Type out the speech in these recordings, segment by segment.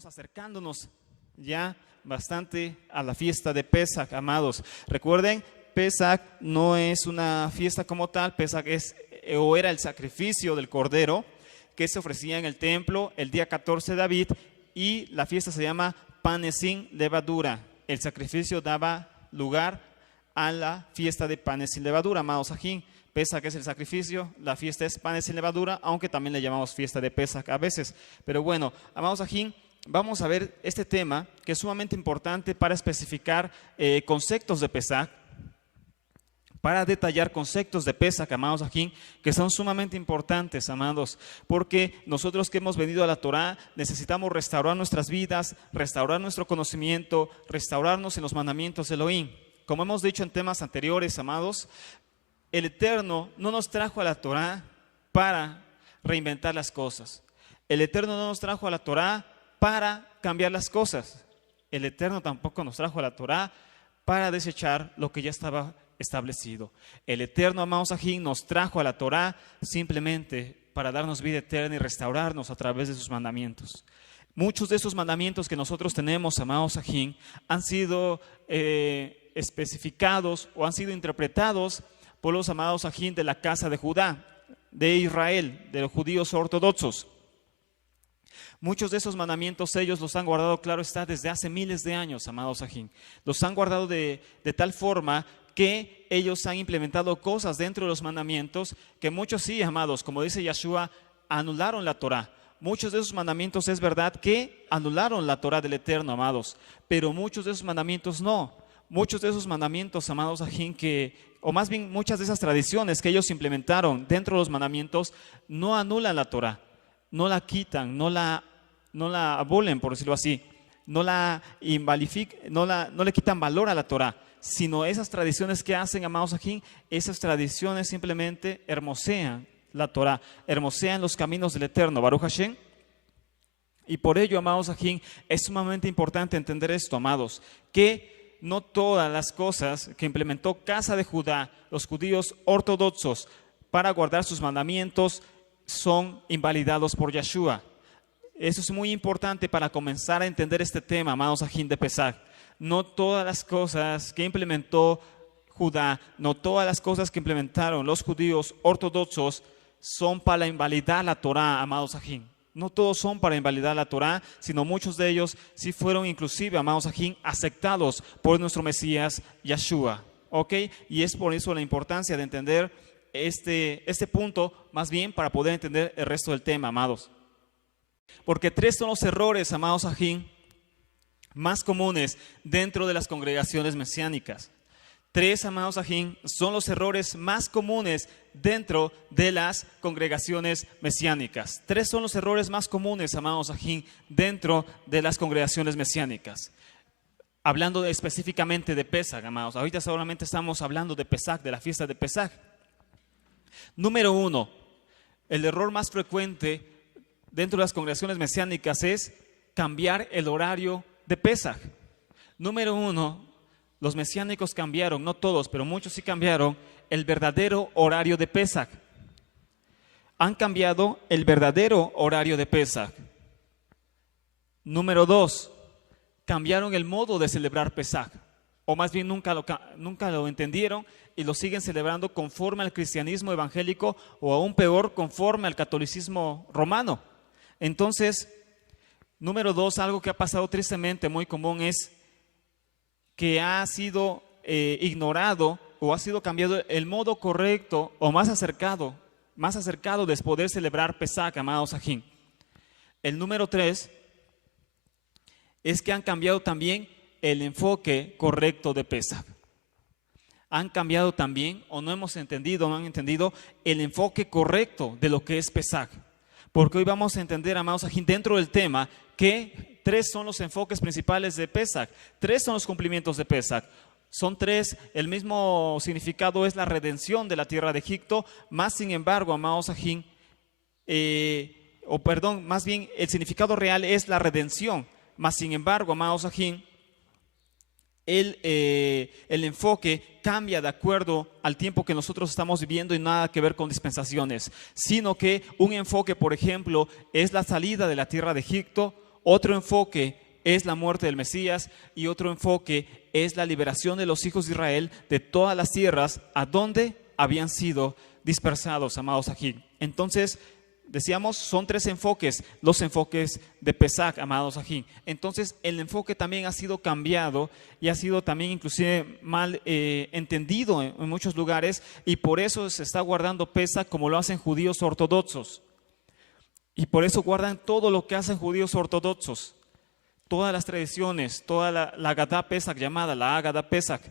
estamos acercándonos ya bastante a la fiesta de Pesaj, amados. Recuerden, Pesaj no es una fiesta como tal. Pesaj era el sacrificio del cordero que se ofrecía en el templo el día 14 de David, y la fiesta se llama panes sin levadura. El sacrificio daba lugar a la fiesta de panes sin levadura, amados ajín. Pesaj es el sacrificio, la fiesta es panes sin levadura, aunque también le llamamos fiesta de Pesaj a veces. Pero bueno, amados ajín, vamos a ver este tema que es sumamente importante para especificar conceptos de Pesaj, para detallar conceptos de Pesaj, amados ajín, que son sumamente importantes, amados, porque nosotros que hemos venido a la Torá necesitamos restaurar nuestras vidas, restaurar nuestro conocimiento, restaurarnos en los mandamientos de Elohim. Como hemos dicho en temas anteriores, amados, el Eterno no nos trajo a la Torá para reinventar las cosas. El Eterno no nos trajo a la Torá para cambiar las cosas. El Eterno tampoco nos trajo a la Torá para desechar lo que ya estaba establecido. El Eterno, amados ajín, nos trajo a la Torá simplemente para darnos vida eterna y restaurarnos a través de sus mandamientos. Muchos de esos mandamientos que nosotros tenemos, amados ajín, han sido especificados o han sido interpretados por los amados ajín de la casa de Judá, de Israel, de los judíos ortodoxos. Muchos de esos mandamientos ellos los han guardado, claro está, desde hace miles de años, amados ajín. Los han guardado de tal forma que ellos han implementado cosas dentro de los mandamientos que muchos, sí, amados, como dice Yeshua, anularon la Torá. Muchos de esos mandamientos es verdad que anularon la Torá del Eterno, amados, pero muchos de esos mandamientos no. Muchos de esos mandamientos, amados ajín, o más bien muchas de esas tradiciones que ellos implementaron dentro de los mandamientos, no anulan la Torá, no la quitan, no la abolen, por decirlo así, no le quitan valor a la Torá, sino esas tradiciones que hacen, amados ajín, esas tradiciones simplemente hermosean la Torá, hermosean los caminos del Eterno, Baruch Hashem. Y por ello, amados ajín, es sumamente importante entender esto, amados, que no todas las cosas que implementó Casa de Judá, los judíos ortodoxos, para guardar sus mandamientos, son invalidados por Yeshua. Eso es muy importante para comenzar a entender este tema, amados ajín de Pesaj. No todas las cosas que implementó Judá, no todas las cosas que implementaron los judíos ortodoxos son para invalidar la Torá, amados ajín. No todos son para invalidar la Torá, sino muchos de ellos sí fueron inclusive, amados ajín, aceptados por nuestro Mesías Yeshua. ¿Ok? Y es por eso la importancia de entender este punto, más bien para poder entender el resto del tema, amados. Porque tres son los errores, amados ajín, más comunes dentro de las congregaciones mesiánicas. Tres, amados ajín, son los errores más comunes dentro de las congregaciones mesiánicas. Tres son los errores más comunes, amados ajín, dentro de las congregaciones mesiánicas. Hablando específicamente de Pesaj, amados. Ahorita solamente estamos hablando de Pesaj, de la fiesta de Pesaj. Número uno, el error más frecuente dentro de las congregaciones mesiánicas es cambiar el horario de Pesaj. Número uno, los mesiánicos cambiaron, no todos, pero muchos sí cambiaron el verdadero horario de Pesaj. Han cambiado el verdadero horario de Pesaj. Número dos, cambiaron el modo de celebrar Pesaj, o más bien nunca lo entendieron y lo siguen celebrando conforme al cristianismo evangélico, o aún peor, conforme al catolicismo romano. Entonces, número dos, algo que ha pasado tristemente muy común es que ha sido ignorado o ha sido cambiado el modo correcto o más acercado de poder celebrar Pesaj, amados ajín. El número tres es que han cambiado también el enfoque correcto de Pesaj. Han cambiado también, o no han entendido el enfoque correcto de lo que es Pesaj. Porque hoy vamos a entender, amados ajín, dentro del tema, que tres son los enfoques principales de Pesaj. Tres son los cumplimientos de Pesaj. Son tres, el mismo significado es la redención de la tierra de Egipto, más sin embargo, amados ajín, más bien el significado real es la redención, más sin embargo, amados ajín, el enfoque cambia de acuerdo al tiempo que nosotros estamos viviendo y nada que ver con dispensaciones, sino que un enfoque, por ejemplo, es la salida de la tierra de Egipto. otro enfoque es la muerte del Mesías y otro enfoque es la liberación de los hijos de Israel de todas las tierras a donde habían sido dispersados, amados aquí. Entonces, decíamos, son tres enfoques, los enfoques de Pesach, amados aquí. Entonces, el enfoque también ha sido cambiado y ha sido también inclusive mal entendido en muchos lugares, y por eso se está guardando Pesach como lo hacen judíos ortodoxos. Y por eso guardan todo lo que hacen judíos ortodoxos, todas las tradiciones, toda la Agadá Pesach llamada, la Agadá Pesach,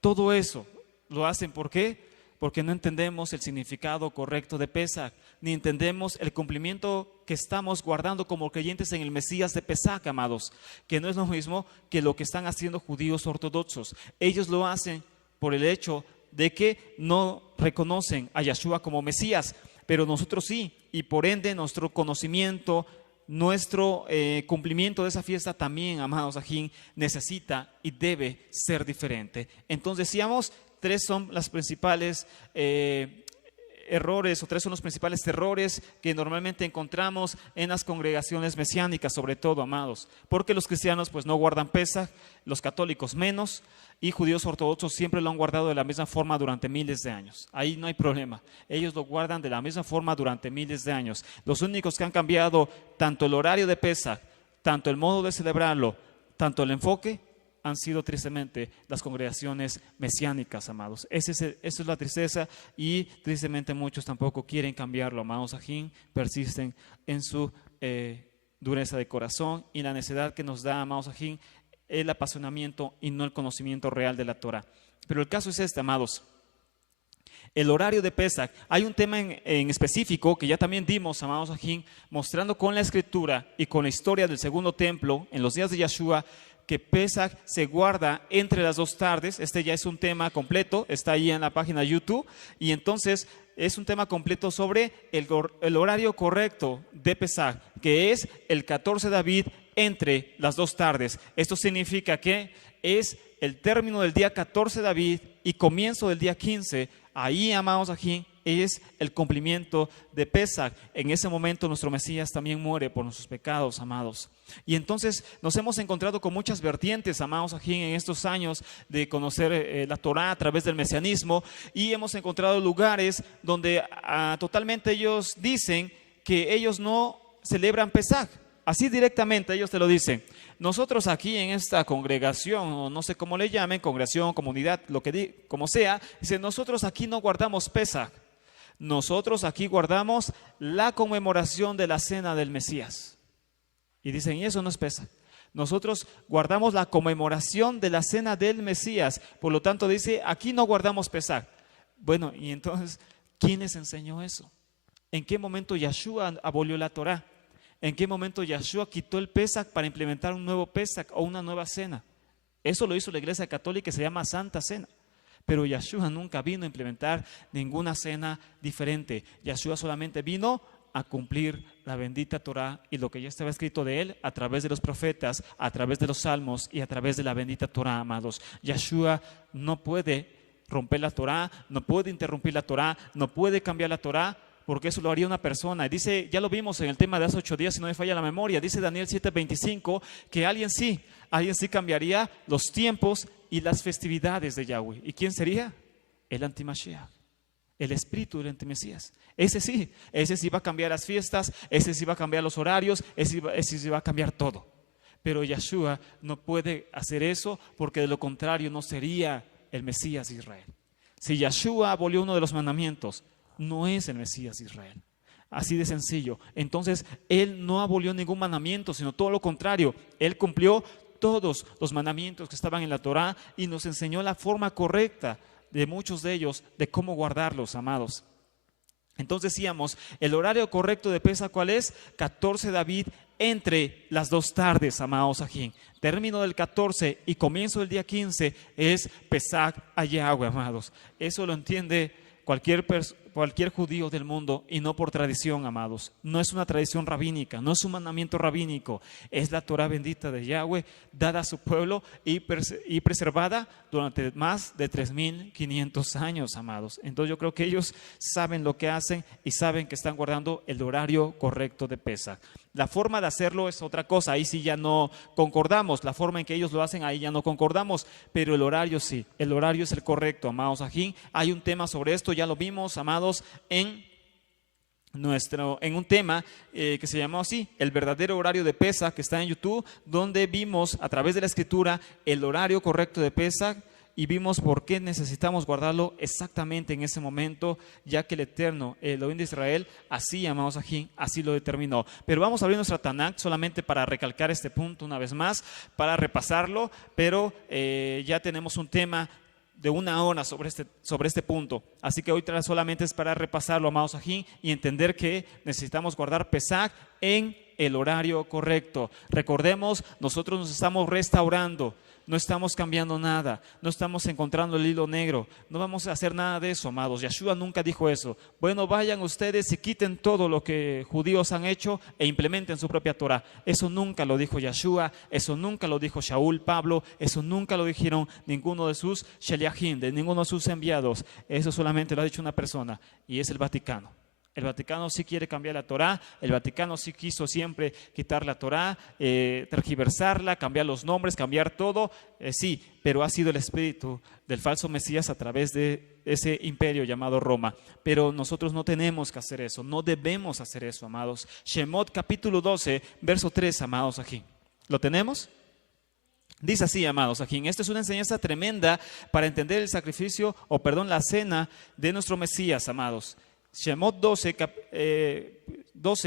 todo eso lo hacen. ¿Por qué? Porque no entendemos el significado correcto de Pesach, ni entendemos el cumplimiento que estamos guardando como creyentes en el Mesías de Pesach, amados, que no es lo mismo que lo que están haciendo judíos ortodoxos. Ellos lo hacen por el hecho de que no reconocen a Yeshua como Mesías, pero nosotros sí, y por ende nuestro conocimiento, nuestro cumplimiento de esa fiesta también, amados ajín, necesita y debe ser diferente. Entonces decíamos, tres son las principales errores, o tres son los principales errores que normalmente encontramos en las congregaciones mesiánicas, sobre todo, amados, porque los cristianos pues no guardan Pesach, los católicos menos, y judíos ortodoxos siempre lo han guardado de la misma forma durante miles de años. Ahí no hay problema, ellos lo guardan de la misma forma durante miles de años. Los únicos que han cambiado tanto el horario de Pesach, tanto el modo de celebrarlo, tanto el enfoque, han sido tristemente las congregaciones mesiánicas, amados. Esa es la tristeza, y tristemente muchos tampoco quieren cambiarlo, amados ajín, persisten en su dureza de corazón, y la necedad que nos da, amados ajín, el apasionamiento y no el conocimiento real de la Torah. Pero el caso es este, amados. El horario de Pesach, hay un tema en específico que ya también dimos, amados ajín, mostrando con la escritura y con la historia del segundo templo en los días de Yeshua, que Pesach se guarda entre las dos tardes. Este ya es un tema completo, está ahí en la página de YouTube, y entonces es un tema completo sobre el horario correcto de Pesach, que es el 14 de Aviv entre las dos tardes. Esto significa que es el término del día 14 de Aviv y comienzo del día 15. Ahí, amados aquí, es el cumplimiento de Pesach. En ese momento nuestro Mesías también muere por nuestros pecados, amados. Y entonces nos hemos encontrado con muchas vertientes, amados aquí, en estos años de conocer la Torah a través del mesianismo, y hemos encontrado lugares donde totalmente ellos dicen que ellos no celebran Pesach. Así directamente ellos te lo dicen. Nosotros aquí en esta congregación, o no sé cómo le llamen, congregación, comunidad, como sea, dicen, nosotros aquí no guardamos Pesach. Nosotros aquí guardamos la conmemoración de la cena del Mesías. Y dicen, y eso no es Pesach. Nosotros guardamos la conmemoración de la cena del Mesías. Por lo tanto dice, aquí no guardamos Pesach. Bueno, y entonces, ¿quién les enseñó eso? ¿En qué momento Yeshua abolió la Torah? ¿En qué momento Yeshua quitó el Pesach para implementar un nuevo Pesach o una nueva cena? Eso lo hizo la Iglesia Católica, que se llama Santa Cena. Pero Yeshua nunca vino a implementar ninguna cena diferente. Yeshua solamente vino a cumplir la bendita Torah y lo que ya estaba escrito de él a través de los profetas, a través de los salmos y a través de la bendita Torah, amados. Yeshua no puede romper la Torah, no puede interrumpir la Torah, no puede cambiar la Torah, porque eso lo haría una persona. Y dice, ya lo vimos en el tema de hace 8 días, si no me falla la memoria, dice Daniel 7:25, que alguien sí cambiaría los tiempos y las festividades de Yahweh. ¿Y quién sería? El antimashiach, el espíritu del antimesías. Ese sí va a cambiar las fiestas, ese sí va a cambiar los horarios, ese sí va a cambiar todo. Pero Yeshua no puede hacer eso, porque de lo contrario no sería el Mesías de Israel. Si Yeshua abolió uno de los mandamientos, no es el Mesías de Israel. Así de sencillo. Entonces, Él no abolió ningún mandamiento, sino todo lo contrario. Él cumplió todos los mandamientos que estaban en la Torah y nos enseñó la forma correcta de muchos de ellos, de cómo guardarlos, amados. Entonces decíamos, el horario correcto de Pesach, ¿cuál es? 14 de Aviv entre las dos tardes, amados ajín. Término del 14 y comienzo del día 15 es Pesach a Yahweh, amados. Eso lo entiende cualquier cualquier judío del mundo y no por tradición, amados. No es una tradición rabínica, no es un mandamiento rabínico, es la Torah bendita de Yahweh dada a su pueblo y preservada durante más de 3.500 años, amados. Entonces yo creo que ellos saben lo que hacen y saben que están guardando el horario correcto de Pesaj. La forma de hacerlo es otra cosa, ahí sí ya no concordamos, la forma en que ellos lo hacen ahí ya no concordamos, pero el horario sí, el horario es el correcto, amados ajín. Hay un tema sobre esto, ya lo vimos, amados, en un tema que se llamó así, el verdadero horario de Pesaj, que está en YouTube, donde vimos a través de la escritura el horario correcto de Pesaj y vimos por qué necesitamos guardarlo exactamente en ese momento, ya que el Eterno, el Elohim de Israel, así, amados ajín, así lo determinó. Pero vamos a abrir nuestra Tanakh solamente para recalcar este punto una vez más, para repasarlo, pero ya tenemos un tema de 1 hora sobre este punto. Así que hoy solamente es para repasarlo, amados ajín, y entender que necesitamos guardar Pesaj en el horario correcto. Recordemos, nosotros nos estamos restaurando, no estamos cambiando nada, no estamos encontrando el hilo negro, no vamos a hacer nada de eso, amados. Yeshua nunca dijo eso. Bueno, vayan ustedes y quiten todo lo que judíos han hecho e implementen su propia Torah. Eso nunca lo dijo Yeshua, eso nunca lo dijo Shaul, Pablo, eso nunca lo dijeron ninguno de sus sheliachim, de ninguno de sus enviados. Eso solamente lo ha dicho una persona y es el Vaticano. El Vaticano sí quiere cambiar la Torah, el Vaticano sí quiso siempre quitar la Torah, tergiversarla, cambiar los nombres, cambiar todo, sí, pero ha sido el espíritu del falso Mesías a través de ese imperio llamado Roma. Pero nosotros no tenemos que hacer eso, no debemos hacer eso, amados. Shemot capítulo 12, verso 3, amados aquí. ¿Lo tenemos? Dice así, amados ajín, esta es una enseñanza tremenda para entender el sacrificio, la cena de nuestro Mesías, amados. Shemot 12,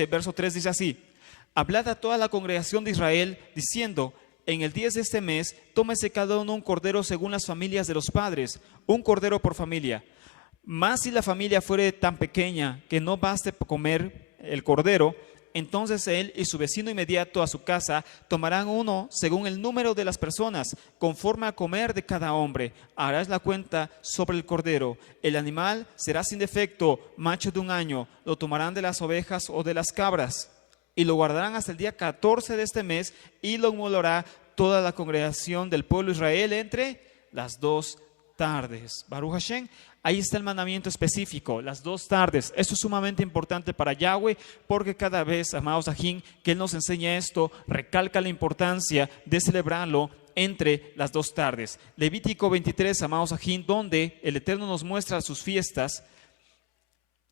verso 3 dice así: hablad a toda la congregación de Israel diciendo, en el 10 de este mes, tómese cada uno un cordero según las familias de los padres, un cordero por familia. Mas si la familia fuere tan pequeña que no baste comer el cordero, entonces él y su vecino inmediato a su casa tomarán uno según el número de las personas, conforme a comer de cada hombre. Harás la cuenta sobre el cordero. El animal será sin defecto, macho de 1 año. Lo tomarán de las ovejas o de las cabras y lo guardarán hasta el día 14 de este mes y lo inmolará toda la congregación del pueblo de Israel entre las 2 tardes. Baruch Hashem. Ahí está el mandamiento específico, las 2 tardes. Esto es sumamente importante para Yahweh porque cada vez, amados ajín, que Él nos enseña esto, recalca la importancia de celebrarlo entre las 2 tardes. Levítico 23, amados ajín, donde el Eterno nos muestra sus fiestas,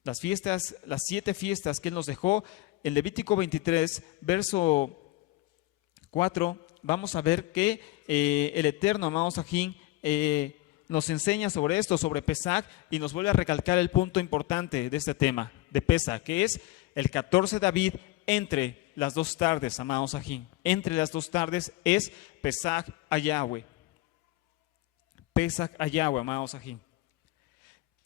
las 7 fiestas que Él nos dejó. En Levítico 23, verso 4, vamos a ver que el Eterno, amados ajín, nos enseña sobre esto, sobre Pesaj, y nos vuelve a recalcar el punto importante de este tema de Pesaj, que es el 14 de Aviv entre las 2 tardes, amados ajín. Entre las 2 tardes es Pesaj a Yahweh. Pesaj a Yahweh, amados ajín.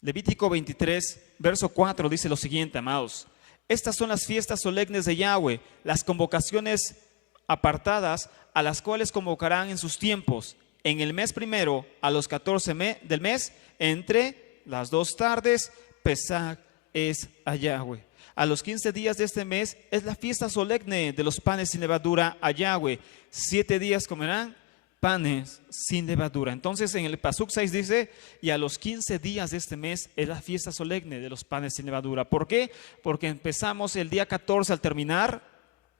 Levítico 23, verso 4 dice lo siguiente, amados: estas son las fiestas solemnes de Yahweh, las convocaciones apartadas a las cuales convocarán en sus tiempos. En el mes primero, a los 14 del mes, entre las 2 tardes, Pesaj es a Yahweh. A los 15 días de este mes es la fiesta solemne de los panes sin levadura a Yahweh. 7 días comerán panes sin levadura. Entonces en el Pasuk 6 dice, y a los 15 días de este mes es la fiesta solemne de los panes sin levadura. ¿Por qué? Porque empezamos el día 14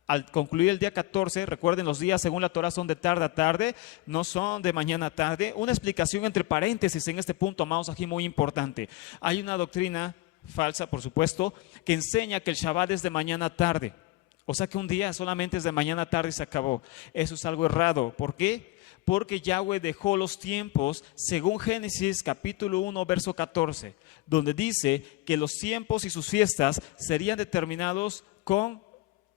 al concluir el día 14, recuerden, los días según la Torah son de tarde a tarde, no son de mañana a tarde. Una explicación entre paréntesis en este punto, amados, aquí muy importante. Hay una doctrina falsa, por supuesto, que enseña que el Shabbat es de mañana a tarde. O sea que un día solamente es de mañana a tarde y se acabó. Eso es algo errado. ¿Por qué? Porque Yahweh dejó los tiempos según Génesis capítulo 1, verso 14, donde dice que los tiempos y sus fiestas serían determinados con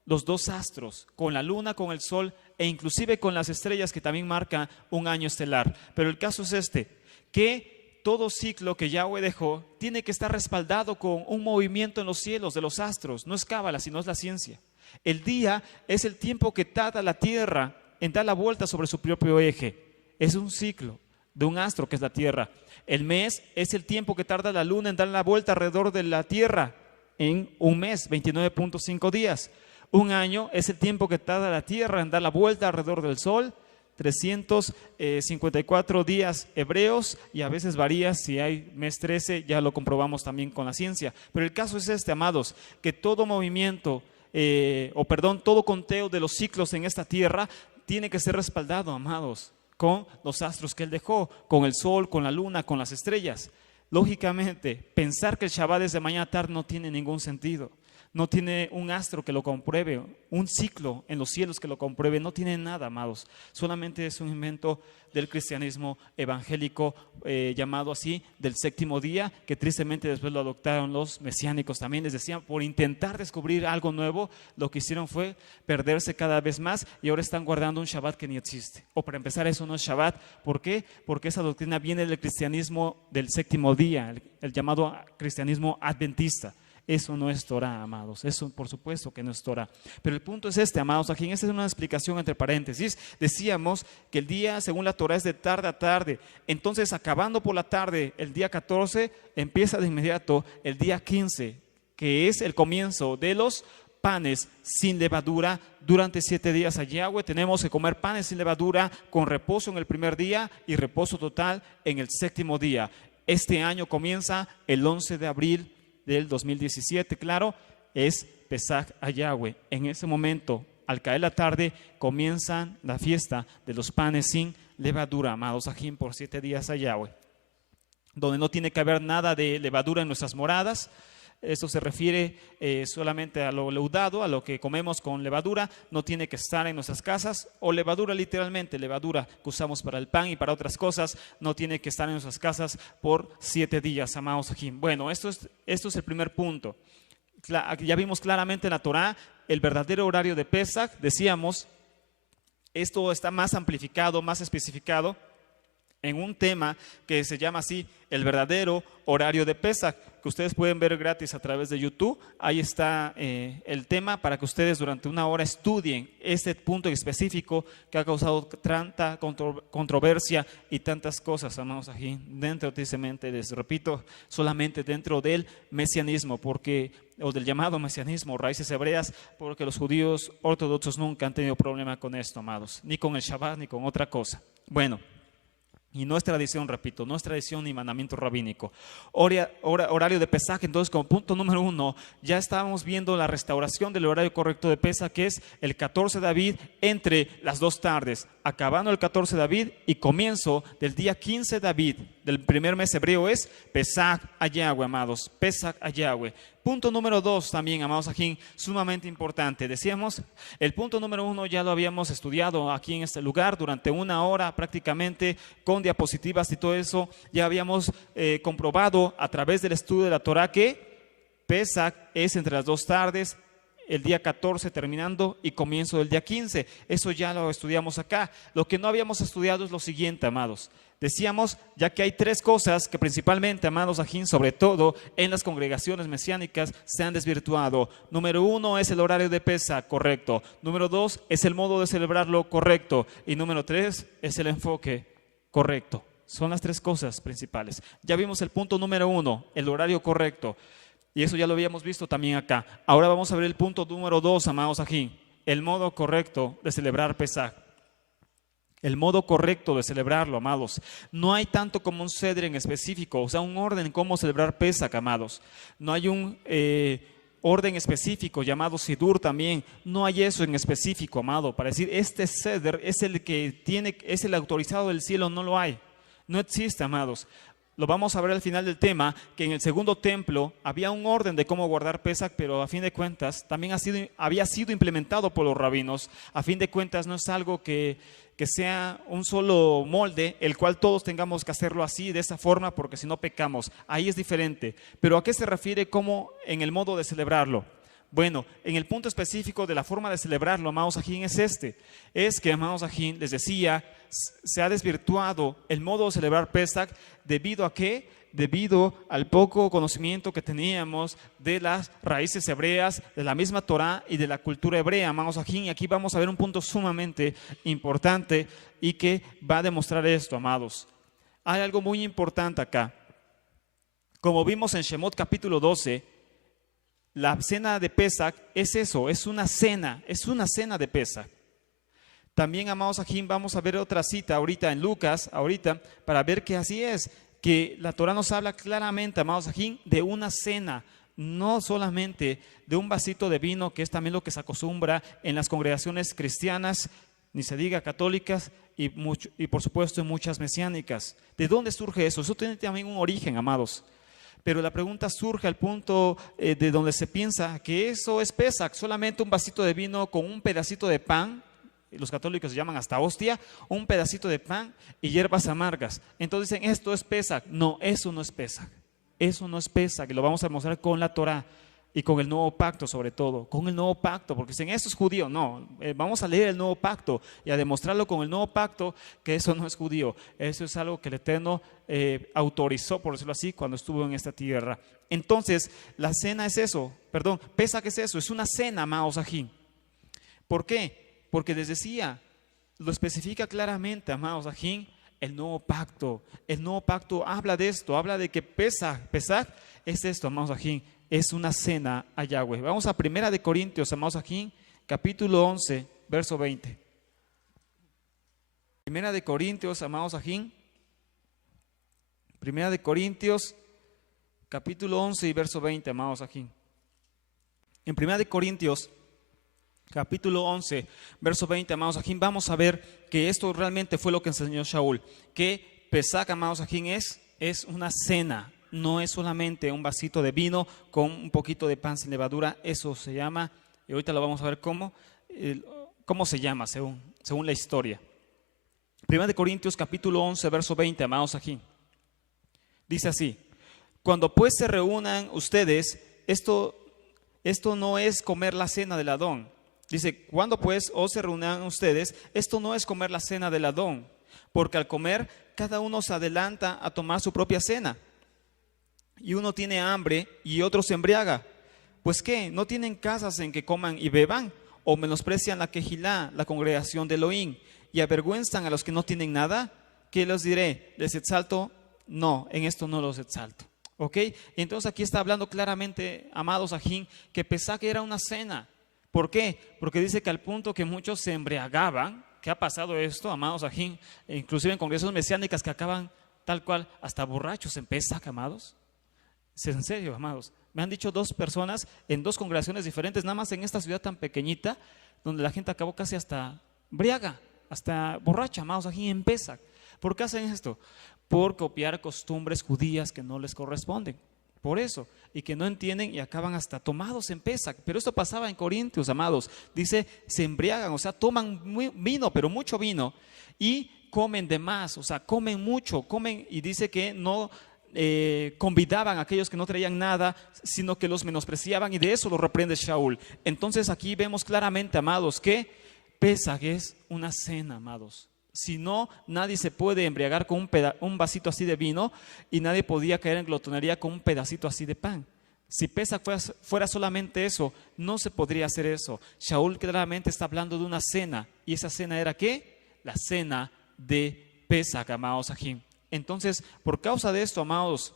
los 2 astros, con la luna, con el sol e inclusive con las estrellas, que también marca un año estelar. Pero el caso es que todo ciclo que Yahweh dejó tiene que estar respaldado con un movimiento en los cielos de los astros. No es cábala, sino es la ciencia. El día es el tiempo que tarda la tierra en dar la vuelta sobre su propio eje. Es un ciclo de un astro que es la tierra. El mes es el tiempo que tarda la luna en dar la vuelta alrededor de la tierra en un mes, 29.5 días. Un año es el tiempo que tarda la tierra en dar la vuelta alrededor del sol, 354 días hebreos, y a veces varía si hay mes 13, ya lo comprobamos también con la ciencia. Pero el caso es este, amados, que todo movimiento, todo conteo de los ciclos en esta tierra tiene que ser respaldado, amados, con los astros que Él dejó, con el sol, con la luna, con las estrellas. Lógicamente, pensar que el Shabbat es de mañana a tarde no tiene ningún sentido. No tiene un astro que lo compruebe, un ciclo en los cielos que lo compruebe, no tiene nada, amados. Solamente es un invento del cristianismo evangélico, llamado así, del séptimo día, que tristemente después lo adoptaron los mesiánicos también. Les decían, por intentar descubrir algo nuevo, lo que hicieron fue perderse cada vez más y ahora están guardando un Shabbat que ni existe. O para empezar, eso no es Shabbat. ¿Por qué? Porque esa doctrina viene del cristianismo del séptimo día, el llamado cristianismo adventista. Eso no es Torah, amados. Eso, por supuesto, que no es Torah. Pero el punto es este, amados. Aquí esta es una explicación entre paréntesis. Decíamos que el día, según la Torah, es de tarde a tarde. Entonces, acabando por la tarde, el día 14, empieza de inmediato el día 15, que es el comienzo de los panes sin levadura. Durante 7 días a Yahweh tenemos que comer panes sin levadura, con reposo en el primer día y reposo total en el séptimo día. Este año comienza el 11 de abril del 2017, claro, es Pesaj a Yahweh. En ese momento, al caer la tarde, comienza la fiesta de los panes sin levadura, amados ajín, por 7 días a Yahweh, donde no tiene que haber nada de levadura en nuestras moradas. Esto se refiere solamente a lo leudado, a lo que comemos con levadura. No tiene que estar en nuestras casas, o levadura literalmente, levadura que usamos para el pan y para otras cosas, no tiene que estar en nuestras casas por 7 días, amados Ajim. Bueno, esto es el primer punto. Ya vimos claramente en la Torah el verdadero horario de Pesaj. Decíamos, esto está más amplificado, más especificado en un tema que se llama así, el verdadero horario de Pesaj, que ustedes pueden ver gratis a través de YouTube. Ahí está el tema para que ustedes durante una hora estudien este punto específico que ha causado tanta controversia y tantas cosas, amados aquí, dentro, tristemente, les repito, solamente dentro del mesianismo, o del llamado mesianismo, raíces hebreas, porque los judíos ortodoxos nunca han tenido problema con esto, amados, ni con el Shabbat, ni con otra cosa. Bueno, y no es tradición, repito, no es tradición ni mandamiento rabínico. Horario de Pesaj, entonces, como punto número 1, ya estábamos viendo la restauración del horario correcto de Pesaj, que es el 14 de Aviv entre las 2 tardes, acabando el 14 de Aviv y comienzo del día 15 de Aviv, del primer mes hebreo, es Pesaj a Yahweh, amados, Pesaj a Yahweh. Punto número 2 también, amados ajín, sumamente importante. Decíamos, el punto número 1 ya lo habíamos estudiado aquí en este lugar durante 1 hora prácticamente, con diapositivas y todo eso. Ya habíamos comprobado a través del estudio de la Torah que Pesaj es entre las 2 tardes, el día 14 terminando y comienzo del día 15. Eso ya lo estudiamos acá. Lo que no habíamos estudiado es lo siguiente, amados. Decíamos, ya que hay 3 cosas que principalmente, amados ajín, sobre todo en las congregaciones mesiánicas, se han desvirtuado. Número 1 es el horario de Pesaj, correcto. Número 2 es el modo de celebrarlo, correcto. Y número 3 es el enfoque, correcto. Son las 3 cosas principales. Ya vimos el punto número 1, el horario correcto. Y eso ya lo habíamos visto también acá. Ahora vamos a ver el punto número 2, amados ajín, el modo correcto de celebrar Pesaj. El modo correcto de celebrarlo, amados. No hay tanto como un ceder en específico, o sea, un orden en cómo celebrar Pesaj, amados. No hay un orden específico llamado Sidur también. No hay eso en específico, amado, para decir este ceder es el que es el autorizado del cielo. No lo hay. No existe, amados. Lo vamos a ver al final del tema, que en el segundo templo había un orden de cómo guardar Pesaj, pero a fin de cuentas también había sido implementado por los rabinos. A fin de cuentas no es algo que sea un solo molde, el cual todos tengamos que hacerlo así, de esa forma, porque si no pecamos. Ahí es diferente. Pero ¿a qué se refiere como en el modo de celebrarlo? Bueno, en el punto específico de la forma de celebrarlo, amados ajín, es que, amados ajín, les decía, se ha desvirtuado el modo de celebrar Pesaj. ¿Debido a qué? Debido al poco conocimiento que teníamos de las raíces hebreas, de la misma Torah y de la cultura hebrea, amados ajín. Y aquí vamos a ver un punto sumamente importante y que va a demostrar esto, amados. hay algo muy importante acá. Como vimos en Shemot capítulo 12, la cena de Pesach es eso, es una cena de Pesach. También, amados ajín, vamos a ver otra cita ahorita en Lucas, para ver que así es, que la Torah nos habla claramente, amados ajín, de una cena, no solamente de un vasito de vino, que es también lo que se acostumbra en las congregaciones cristianas, ni se diga católicas, y por supuesto en muchas mesiánicas. ¿De dónde surge eso? Eso tiene también un origen, amados. Pero la pregunta surge al punto de donde se piensa que eso es Pesach, solamente un vasito de vino con un pedacito de pan, los católicos se llaman hasta hostia, un pedacito de pan y hierbas amargas. Entonces dicen, esto es Pesach. No, eso no es Pesach. Eso no es Pesach, y lo vamos a mostrar con la Torah y con el nuevo pacto, sobre todo, con el nuevo pacto, porque dicen, esto es judío. No, vamos a leer el nuevo pacto y a demostrarlo con el nuevo pacto que eso no es judío. Eso es algo que el Eterno autorizó, por decirlo así, cuando estuvo en esta tierra. Entonces, la cena es eso, Pesach es eso, es una cena, amados ajín. ¿Por qué? Porque les decía, lo especifica claramente, amados ajín, el nuevo pacto. El nuevo pacto habla de esto, habla de que Pesach es esto, amados ajín, es una cena a Yahweh. Vamos a 1 Corintios, amados ajín, capítulo 11, verso 20. 1 Corintios, amados ajín, 1 Corintios, capítulo 11 y verso 20, amados ajín. En 1 Corintios, capítulo 11, verso 20, amados ajín, vamos a ver que esto realmente fue lo que enseñó Shaul, que Pesach, amados ajín, es una cena, no es solamente un vasito de vino con un poquito de pan sin levadura. Eso se llama, y ahorita lo vamos a ver cómo se llama según la historia. 1 Corintios capítulo 11, verso 20, amados ajín, dice así: cuando pues se reúnan ustedes, esto no es comer la cena del Adón. Dice, cuando pues se reúnan ustedes, esto no es comer la cena del Adón, porque al comer cada uno se adelanta a tomar su propia cena. Y uno tiene hambre y otro se embriaga. Pues ¿qué? ¿No tienen casas en que coman y beban? ¿O menosprecian la quejilá, la congregación de Elohim, y avergüenzan a los que no tienen nada? ¿Qué les diré? ¿Les exalto? No, en esto no los exalto. ¿Ok? Entonces aquí está hablando claramente, amados ajín, que Pesach era una cena. ¿Por qué? Porque dice que al punto que muchos se embriagaban. ¿Qué ha pasado esto, amados ajín? Inclusive en congresos mesiánicas que acaban tal cual, hasta borrachos en Pesach, amados. Es en serio, amados. Me han dicho 2 personas en 2 congregaciones diferentes, nada más en esta ciudad tan pequeñita, donde la gente acabó casi hasta briaga, hasta borracha, amados ajín, en Pesach. ¿Por qué hacen esto? Por copiar costumbres judías que no les corresponden. Por eso, y que no entienden y acaban hasta tomados en Pesach. Pero esto pasaba en Corintios, amados. Dice, se embriagan, o sea, toman vino, pero mucho vino, y comen de más, o sea, comen mucho, comen, y dice que no convidaban a aquellos que no traían nada, sino que los menospreciaban, y de eso lo reprende Shaul. Entonces aquí vemos claramente, amados, que Pesach es una cena, amados. Si no, nadie se puede embriagar con un vasito así de vino, y nadie podía caer en glotonería con un pedacito así de pan. Si Pesach fuera solamente eso, no se podría hacer eso. Shaul claramente está hablando de una cena, y esa cena era ¿qué? La cena de Pesach, amados ajín. Entonces, por causa de esto, amados,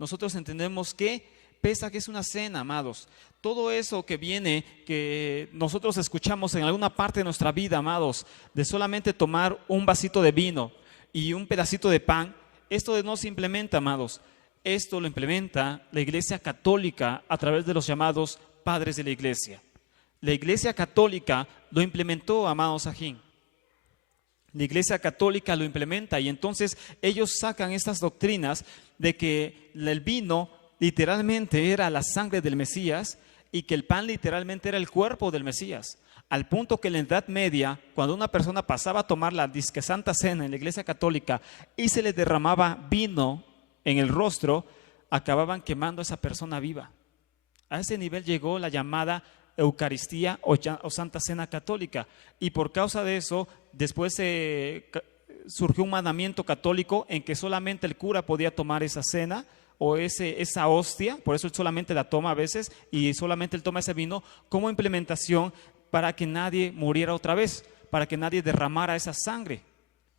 nosotros entendemos que Pesach es una cena, amados. Todo eso que viene, que nosotros escuchamos en alguna parte de nuestra vida, amados, de solamente tomar un vasito de vino y un pedacito de pan, esto no se implementa, amados. Esto lo implementa la Iglesia Católica a través de los llamados padres de la Iglesia. La Iglesia Católica lo implementó, amados ajín. La Iglesia Católica lo implementa, y entonces ellos sacan estas doctrinas de que el vino literalmente era la sangre del Mesías y que el pan literalmente era el cuerpo del Mesías. Al punto que en la Edad Media, cuando una persona pasaba a tomar la disque Santa Cena en la Iglesia Católica y se le derramaba vino en el rostro, acababan quemando a esa persona viva. A ese nivel llegó la llamada Eucaristía o Santa Cena Católica, y por causa de eso después surgió un mandamiento católico en que solamente el cura podía tomar esa cena o esa hostia, por eso él solamente la toma a veces, y solamente él toma ese vino como implementación para que nadie muriera otra vez, para que nadie derramara esa sangre.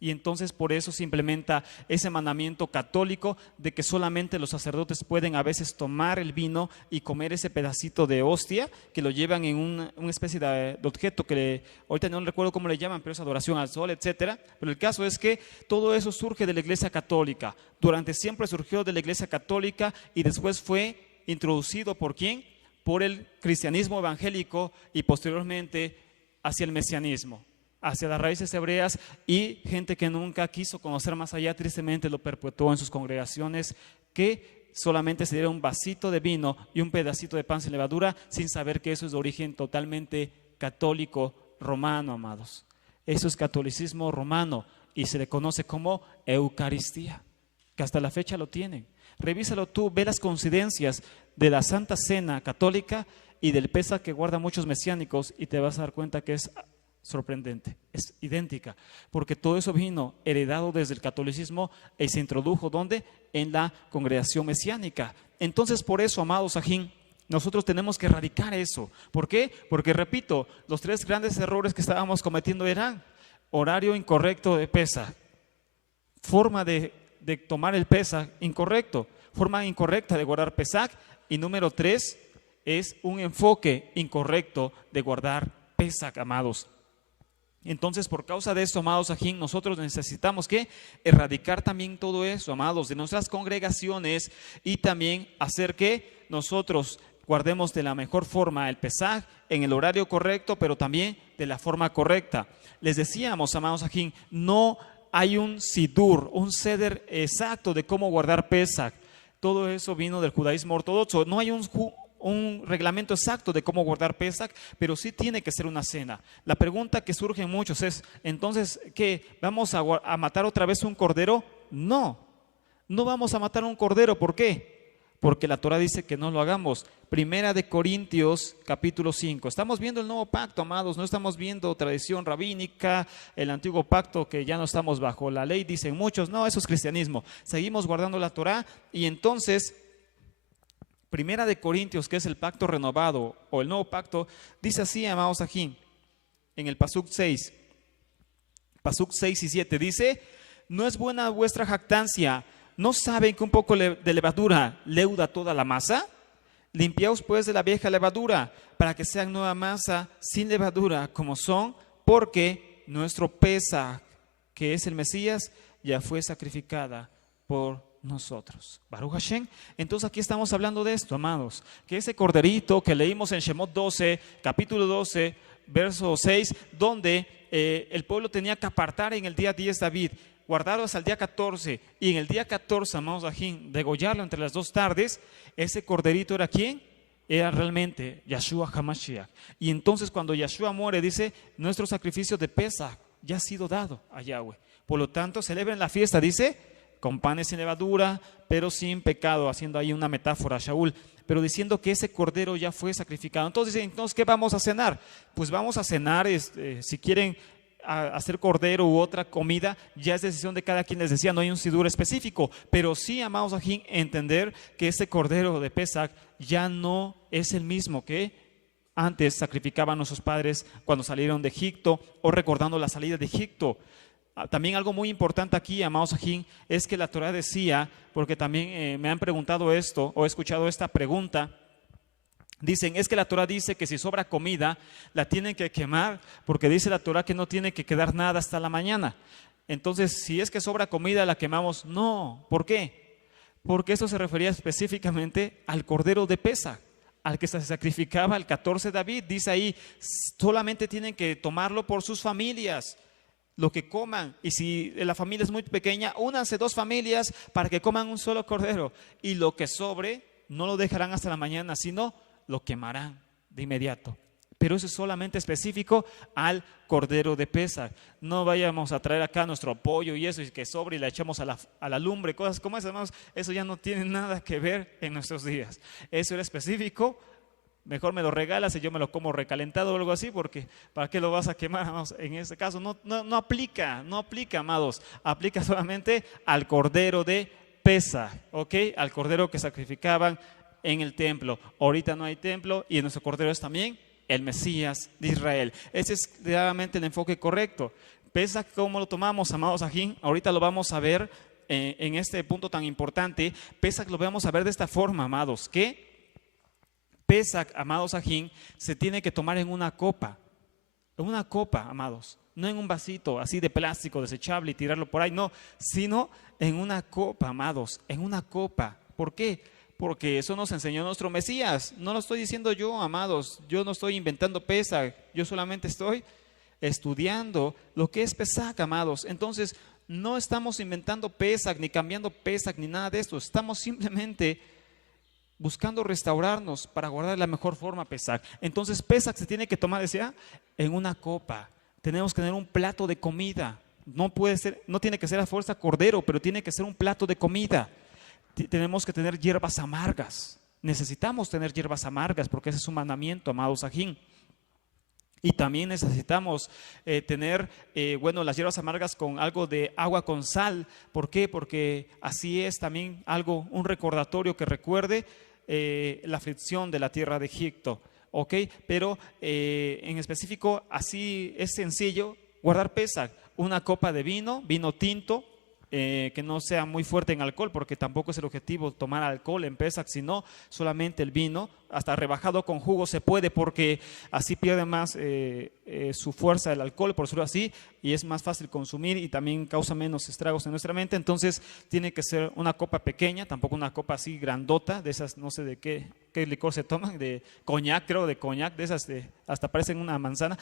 Y entonces por eso se implementa ese mandamiento católico de que solamente los sacerdotes pueden a veces tomar el vino y comer ese pedacito de hostia, que lo llevan en una especie de objeto que ahorita no recuerdo cómo le llaman, pero es adoración al sol, etcétera. Pero el caso es que todo eso surge de la Iglesia Católica. Durante siempre surgió de la Iglesia Católica y después fue introducido ¿por quién? Por el cristianismo evangélico y posteriormente hacia el mesianismo, hacia las raíces hebreas, y gente que nunca quiso conocer más allá, tristemente lo perpetuó en sus congregaciones, que solamente se diera un vasito de vino y un pedacito de pan sin levadura, sin saber que eso es de origen totalmente católico romano, amados. Eso es catolicismo romano y se le conoce como Eucaristía, que hasta la fecha lo tienen. Revísalo tú, ve las coincidencias de la Santa Cena católica y del Pesaj que guardan muchos mesiánicos y te vas a dar cuenta que es sorprendente, es idéntica, porque todo eso vino heredado desde el catolicismo y se introdujo ¿dónde? En la congregación mesiánica. Entonces por eso, amados ajín, nosotros tenemos que erradicar eso. ¿Por qué? Porque repito, los 3 grandes errores que estábamos cometiendo eran horario incorrecto de Pesaj, forma de tomar el Pesaj incorrecto, forma incorrecta de guardar Pesaj, y número 3 es un enfoque incorrecto de guardar Pesaj, amados. Entonces, por causa de esto, amados ajín, nosotros necesitamos que erradicar también todo eso, amados, de nuestras congregaciones, y también hacer que nosotros guardemos de la mejor forma el Pesaj en el horario correcto, pero también de la forma correcta. Les decíamos, amados ajín, no hay un sidur, un seder exacto de cómo guardar Pesaj. Todo eso vino del judaísmo ortodoxo. No hay un reglamento exacto de cómo guardar Pesaj, pero sí tiene que ser una cena. La pregunta que surge en muchos es, entonces, ¿qué? ¿Vamos a matar otra vez un cordero? No, no vamos a matar un cordero. ¿Por qué? Porque la Torah dice que no lo hagamos. Primera de Corintios, capítulo 5. Estamos viendo el nuevo pacto, amados, no estamos viendo tradición rabínica, el antiguo pacto que ya no estamos bajo la ley, dicen muchos. No, eso es cristianismo. Seguimos guardando la Torah y entonces Primera de Corintios, que es el pacto renovado o el nuevo pacto, dice así, amados ajín, en el Pasuk 6 y 7, dice: no es buena vuestra jactancia, ¿no saben que un poco de levadura leuda toda la masa? Limpiaos pues de la vieja levadura, para que sean nueva masa sin levadura, como son, porque nuestro Pesaj, que es el Mesías, ya fue sacrificada por nosotros. Baruch Hashem. Entonces aquí estamos hablando de esto, amados, que ese corderito que leímos en Shemot 12, capítulo 12, verso 6, donde el pueblo tenía que apartar en el día 10 David, guardarlo hasta el día 14, y en el día 14, amados ajín, degollarlo entre las 2 tardes, ese corderito era ¿quién? Era realmente Yahshua HaMashiach. Y entonces cuando Yahshua muere, dice, nuestro sacrificio de Pesaj ya ha sido dado a Yahweh. Por lo tanto, celebren la fiesta, dice, con panes sin levadura, pero sin pecado, haciendo ahí una metáfora, Shaul, pero diciendo que ese cordero ya fue sacrificado. Entonces, ¿qué vamos a cenar? Pues vamos a cenar, si quieren hacer cordero u otra comida, ya es decisión de cada quien. Les decía, no hay un sidur específico, pero sí, amados ajín, entender que ese cordero de Pesaj ya no es el mismo que antes sacrificaban nuestros padres cuando salieron de Egipto, o recordando la salida de Egipto. También algo muy importante aquí, amados ajín, es que la Torah decía, porque también me han preguntado esto, o he escuchado esta pregunta, dicen, es que la Torah dice que si sobra comida, la tienen que quemar, porque dice la Torah que no tiene que quedar nada hasta la mañana. Entonces, si es que sobra comida, la quemamos. No, ¿por qué? Porque eso se refería específicamente al cordero de Pesaj, al que se sacrificaba el 14 de David. Dice ahí, solamente tienen que tomarlo por sus familias, lo que coman, y si la familia es muy pequeña, únanse 2 familias para que coman un solo cordero, y lo que sobre no lo dejarán hasta la mañana, sino lo quemarán de inmediato. Pero eso es solamente específico al cordero de Pesaj. No vayamos a traer acá nuestro pollo y eso, y que sobre y le echamos a la lumbre, cosas como esas, hermanos. Eso ya no tiene nada que ver en nuestros días. Eso era específico. Mejor me lo regalas y yo me lo como recalentado o algo así, porque ¿para qué lo vas a quemar, amados? En este caso no aplica, amados. Aplica solamente al cordero de Pesaj, ¿ok? Al cordero que sacrificaban en el templo. Ahorita no hay templo y en nuestro cordero es también el Mesías de Israel. Ese es realmente el enfoque correcto. Pesach, ¿cómo lo tomamos, amados ajín? Ahorita lo vamos a ver en este punto tan importante. Pesach lo vamos a ver de esta forma, amados, que Pesach, amados ajín, se tiene que tomar en una copa, amados, no en un vasito así de plástico desechable y tirarlo por ahí, no, sino en una copa, amados, en una copa. ¿Por qué? Porque eso nos enseñó nuestro Mesías. No lo estoy diciendo yo, amados, yo no estoy inventando Pesach, yo solamente estoy estudiando lo que es Pesach, amados. Entonces, no estamos inventando Pesach, ni cambiando Pesach, ni nada de esto. Estamos simplemente buscando restaurarnos para guardar la mejor forma Pesach. Entonces, Pesach se tiene que tomar, decía, en una copa. Tenemos que tener un plato de comida. No puede ser, no tiene que ser a fuerza cordero, pero tiene que ser un plato de comida. Tenemos que tener hierbas amargas. Necesitamos tener hierbas amargas porque ese es un mandamiento, amados ajín. Y también necesitamos tener, las hierbas amargas con algo de agua con sal. ¿Por qué? Porque así es también un recordatorio que recuerde la aflicción de la tierra de Egipto. ¿Ok? Pero en específico, así es sencillo guardar Pesach. Una copa de vino tinto, que no sea muy fuerte en alcohol, porque tampoco es el objetivo tomar alcohol en Pesach, sino solamente el vino, hasta rebajado con jugo se puede, porque así pierde más su fuerza el alcohol, por decirlo así, y es más fácil consumir y también causa menos estragos en nuestra mente. Entonces tiene que ser una copa pequeña, tampoco una copa así grandota, de esas, no sé de qué licor se toman, de coñac, creo, de coñac, de esas hasta parecen una manzana.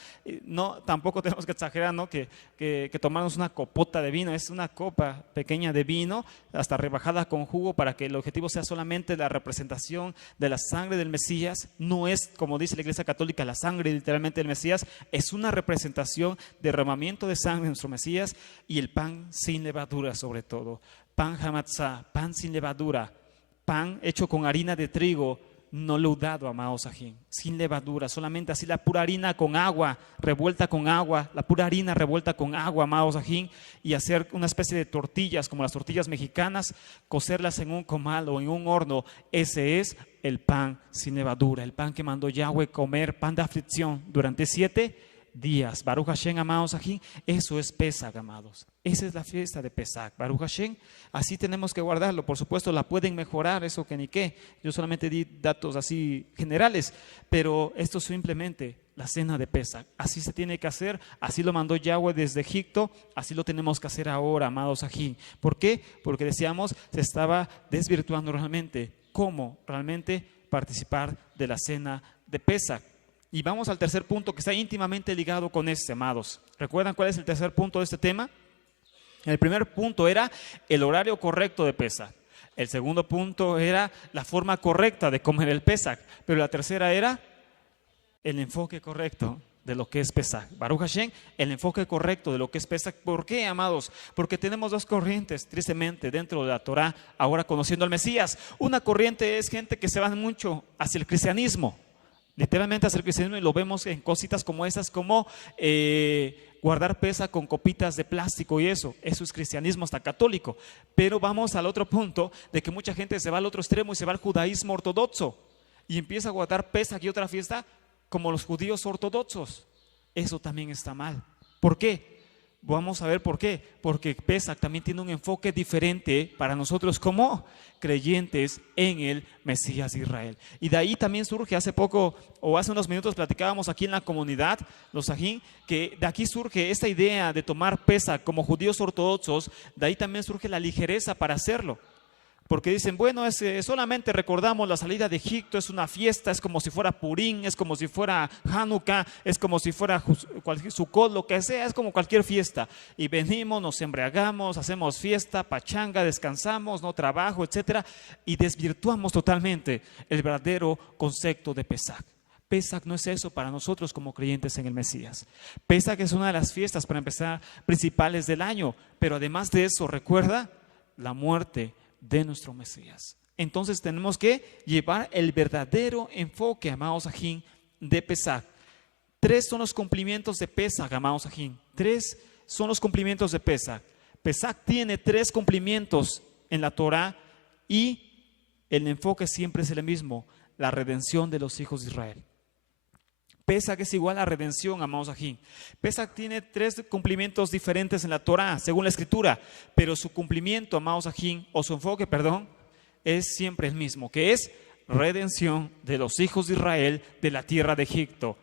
No, tampoco tenemos que exagerar, ¿no? Que tomarnos una copota de vino, es una copa pequeña de vino, hasta rebajada con jugo, para que el objetivo sea solamente la representación de la sangre del Mesías. No es, como dice la Iglesia Católica, la sangre literalmente del Mesías, es una representación, derramamiento de sangre de nuestro Mesías. Y el pan sin levadura, sobre todo, pan hamatzá, pan sin levadura, pan hecho con harina de trigo no leudado, amados ajín, sin levadura, solamente así la pura harina con agua, revuelta con agua, la pura harina revuelta con agua, amados ajín, y hacer una especie de tortillas como las tortillas mexicanas, cocerlas en un comal o en un horno. Ese es el pan sin levadura, el pan que mandó Yahweh comer, pan de aflicción durante 7 días. Baruch Hashem, amados ajín, eso es Pesach, amados. Esa es la fiesta de Pesach, Baruch Hashem. Así tenemos que guardarlo. Por supuesto, la pueden mejorar, eso que ni qué. Yo solamente di datos así generales, pero esto es simplemente la cena de Pesach. Así se tiene que hacer, así lo mandó Yahweh desde Egipto, así lo tenemos que hacer ahora, amados ajín. ¿Por qué? Porque decíamos, se estaba desvirtuando realmente cómo realmente participar de la cena de Pesach. Y vamos al tercer punto que está íntimamente ligado con este, amados. ¿Recuerdan cuál es el tercer punto de este tema? El primer punto era el horario correcto de Pesach. El segundo punto era la forma correcta de comer el Pesach. Pero la tercera era el enfoque correcto de lo que es Pesach. Baruch Hashem, el enfoque correcto de lo que es Pesach. ¿Por qué, amados? Porque tenemos dos corrientes, tristemente, dentro de la Torah, ahora conociendo al Mesías. Una corriente es gente que se va mucho hacia el cristianismo. Literalmente hacer cristianismo, y lo vemos en cositas como esas, como guardar Pesach con copitas de plástico y eso es cristianismo hasta católico. Pero vamos al otro punto de que mucha gente se va al otro extremo y se va al judaísmo ortodoxo y empieza a guardar Pesach y otra fiesta como los judíos ortodoxos. Eso también está mal. ¿Por qué? Vamos a ver por qué. Porque Pesach también tiene un enfoque diferente para nosotros como creyentes en el Mesías de Israel. Y de ahí también surge, hace poco o hace unos minutos platicábamos aquí en la comunidad, los ajín, que de aquí surge esta idea de tomar Pesach como judíos ortodoxos. De ahí también surge la ligereza para hacerlo. Porque dicen, bueno, solamente recordamos la salida de Egipto, es una fiesta, es como si fuera Purim, es como si fuera Hanukkah, es como si fuera Sukkot, lo que sea, es como cualquier fiesta. Y venimos, nos embriagamos, hacemos fiesta, pachanga, descansamos, no trabajo, etcétera, y desvirtuamos totalmente el verdadero concepto de Pesach. Pesach no es eso para nosotros como creyentes en el Mesías. Pesach es una de las fiestas, para empezar, principales del año, pero además de eso, recuerda la muerte de nuestro Mesías. Entonces tenemos que llevar el verdadero enfoque, amados ajín, de Pesach. 3 son los cumplimientos de Pesach, amados ajín. 3 son los cumplimientos de Pesach. Pesach tiene 3 cumplimientos en la Torah y el enfoque siempre es el mismo: la redención de los hijos de Israel. Pesach es igual a redención, amados aquí. Pesach tiene 3 cumplimientos diferentes en la Torah, según la Escritura, pero su cumplimiento, amados aquí, o su enfoque, perdón, es siempre el mismo, que es redención de los hijos de Israel de la tierra de Egipto.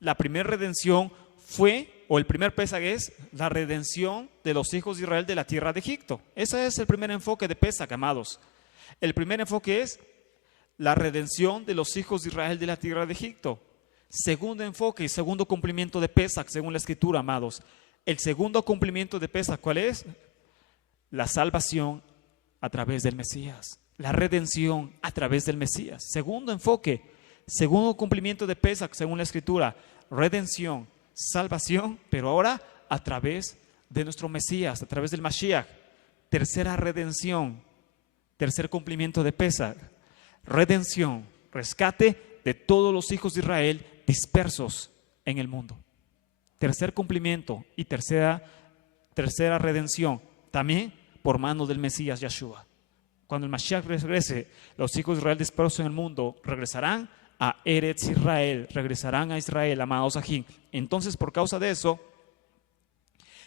La primera redención fue, o el primer Pesach es la redención de los hijos de Israel de la tierra de Egipto. Ese es el primer enfoque de Pesach, amados. El primer enfoque es la redención de los hijos de Israel de la tierra de Egipto. Segundo enfoque y segundo cumplimiento de Pesach, según la Escritura, amados. El segundo cumplimiento de Pesach, ¿cuál es? La salvación a través del Mesías. La redención a través del Mesías. Segundo enfoque, segundo cumplimiento de Pesach, según la Escritura. Redención, salvación, pero ahora a través de nuestro Mesías, a través del Mashiach. Tercera redención, tercer cumplimiento de Pesach. Redención, rescate de todos los hijos de Israel dispersos en el mundo. Tercer cumplimiento y tercera redención, también por mano del Mesías Yeshua. Cuando el Mashiach regrese, los hijos de Israel dispersos en el mundo regresarán a Eretz Israel, regresarán a Israel, amados aquí. Entonces, por causa de eso,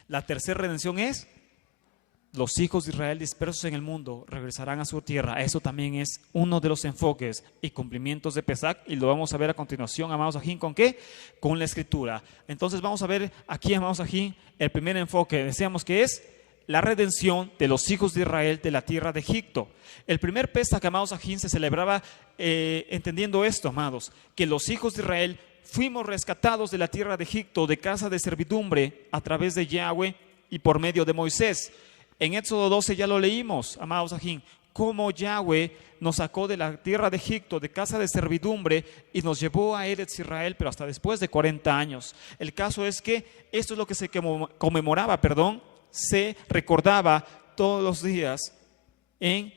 la tercera redención es: los hijos de Israel dispersos en el mundo regresarán a su tierra. Eso también es uno de los enfoques y cumplimientos de Pesach, y lo vamos a ver a continuación, amados aquí. ¿Con qué? Con la Escritura. Entonces vamos a ver aquí, amados aquí, el primer enfoque. Decíamos que es la redención de los hijos de Israel de la tierra de Egipto. El primer Pesach, amados aquí, se celebraba entendiendo esto, amados, que los hijos de Israel fuimos rescatados de la tierra de Egipto, de casa de servidumbre, a través de Yahweh y por medio de Moisés. En Éxodo 12 ya lo leímos, amados ajín, cómo Yahweh nos sacó de la tierra de Egipto, de casa de servidumbre, y nos llevó a Eretz Israel, pero hasta después de 40 años. El caso es que esto es lo que se conmemoraba, se recordaba todos los días en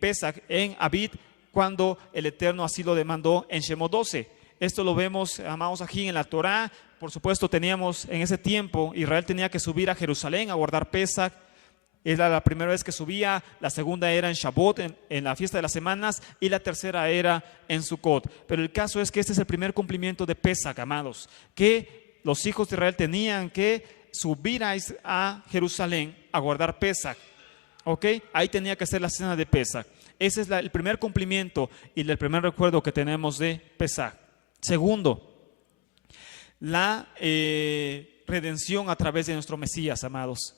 Pesach, en Abid, cuando el Eterno así lo demandó en Shemot 12. Esto lo vemos, amados aquí, en la Torah. Por supuesto, teníamos en ese tiempo, Israel tenía que subir a Jerusalén a guardar Pesach. Era la primera vez que subía, la segunda era en Shavuot, en la fiesta de las semanas, y la tercera era en Sukkot. Pero el caso es que este es el primer cumplimiento de Pesach, amados, que los hijos de Israel tenían que subir a Jerusalén a guardar Pesach. ¿Ok? Ahí tenía que hacer la cena de Pesach. Ese es el primer cumplimiento y el primer recuerdo que tenemos de Pesach. Segundo, la redención a través de nuestro Mesías, amados.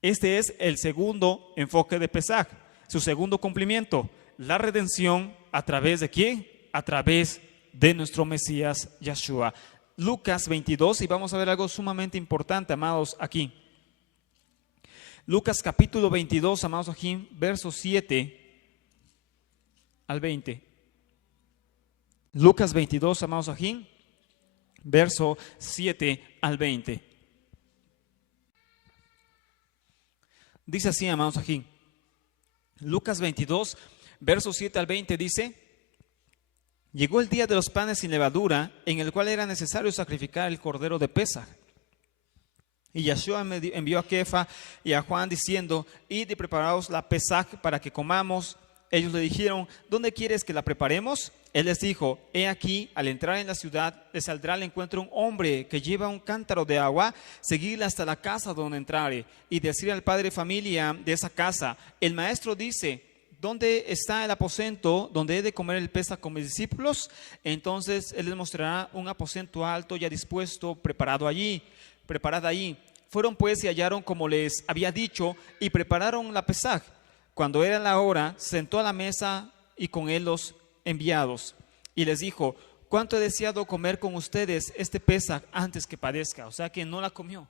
Este es el segundo enfoque de Pesach. Su segundo cumplimiento, la redención a través de ¿quién? A través de nuestro Mesías Yeshua. Lucas 22, y vamos a ver algo sumamente importante, amados, aquí. Lucas capítulo 22, amados aquí, versos 7 al 20. Lucas 22, amados aquí, verso 7 al 20. Dice así, amados aquí. Lucas 22, versos 7 al 20 dice: llegó el día de los panes sin levadura, en el cual era necesario sacrificar el cordero de Pesach. Y Yeshua envió a Kefa y a Juan diciendo: id y preparaos la Pesach para que comamos. Ellos le dijeron: ¿dónde quieres que la preparemos? Él les dijo: he aquí, al entrar en la ciudad, les saldrá al encuentro un hombre que lleva un cántaro de agua. Seguidle hasta la casa donde entrare y decirle al padre de familia de esa casa: el maestro dice, ¿dónde está el aposento donde he de comer el Pesach con mis discípulos? Entonces él les mostrará un aposento alto ya dispuesto, preparada allí. Fueron pues y hallaron como les había dicho y prepararon la Pesach. Cuando era la hora, se sentó a la mesa y con él los enviados. Y les dijo: ¿cuánto he deseado comer con ustedes este Pesach antes que padezca? O sea que no la comió.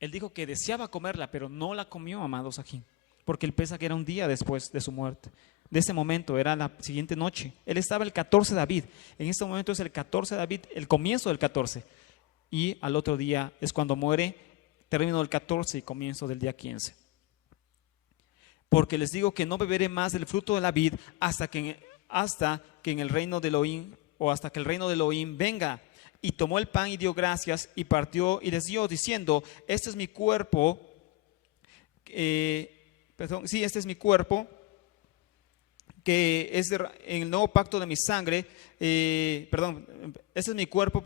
Él dijo que deseaba comerla, pero no la comió, amados aquí. Porque el Pesach era un día después de su muerte. De ese momento era la siguiente noche. Él estaba el 14 de Abid. En este momento es el 14 de Abid, el comienzo del 14. Y al otro día es cuando muere, término del 14 y comienzo del día 15. Porque les digo que no beberé más del fruto de la vid hasta que en el reino de Elohim, o hasta que el reino de Elohim venga. Y tomó el pan y dio gracias y partió y les dio diciendo: este es mi cuerpo, este es mi cuerpo que es en el nuevo pacto de mi sangre, este es mi cuerpo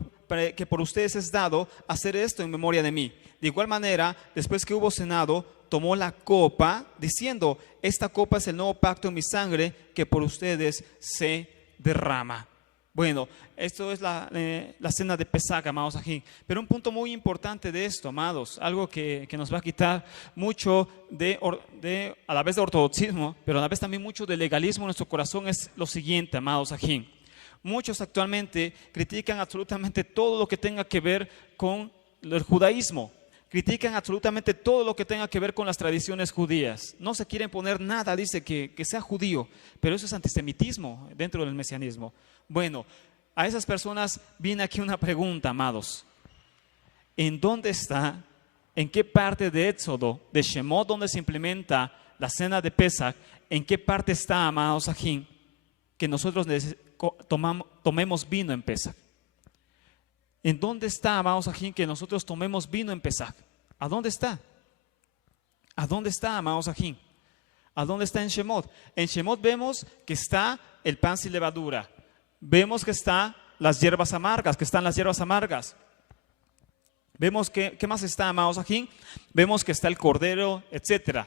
que por ustedes es dado, hacer esto en memoria de mí. De igual manera, después que hubo cenado, tomó la copa, diciendo, esta copa es el nuevo pacto en mi sangre, que por ustedes se derrama. Bueno, esto es la cena de Pesach, amados aquí. Pero un punto muy importante de esto, amados, algo que nos va a quitar mucho a la vez de ortodoxismo, pero a la vez también mucho de legalismo en nuestro corazón, es lo siguiente, amados aquí. Muchos actualmente critican absolutamente todo lo que tenga que ver con el judaísmo. Critican absolutamente todo lo que tenga que ver con las tradiciones judías. No se quieren poner nada, dice que sea judío, pero eso es antisemitismo dentro del mesianismo. Bueno, a esas personas viene aquí una pregunta, amados. ¿En dónde está, en qué parte de Éxodo, de Shemot, donde se implementa la cena de Pesach, en qué parte está, amados aquí, que nosotros tomemos vino en Pesach? ¿En dónde está, amados aquí, que nosotros tomemos vino en Pesach? ¿A dónde está? ¿A dónde está, amados aquí? ¿A dónde está en Shemot? En Shemot vemos que está el pan sin levadura. Vemos que están las hierbas amargas, Vemos que, ¿qué más está, amados aquí? Vemos que está el cordero, etcétera.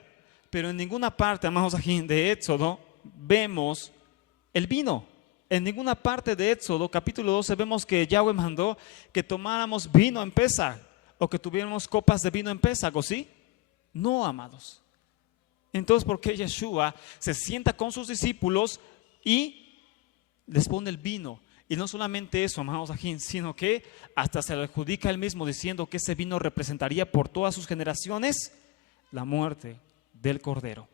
Pero en ninguna parte, amados aquí, de Éxodo vemos el vino. En ninguna parte de Éxodo, capítulo 12, vemos que Yahweh mandó que tomáramos vino en Pesach o que tuviéramos copas de vino en Pesach, ¿o sí? No, amados. Entonces, ¿por qué Yeshua se sienta con sus discípulos y les pone el vino? Y no solamente eso, amados aquí, sino que hasta se le adjudica él mismo diciendo que ese vino representaría por todas sus generaciones la muerte del Cordero.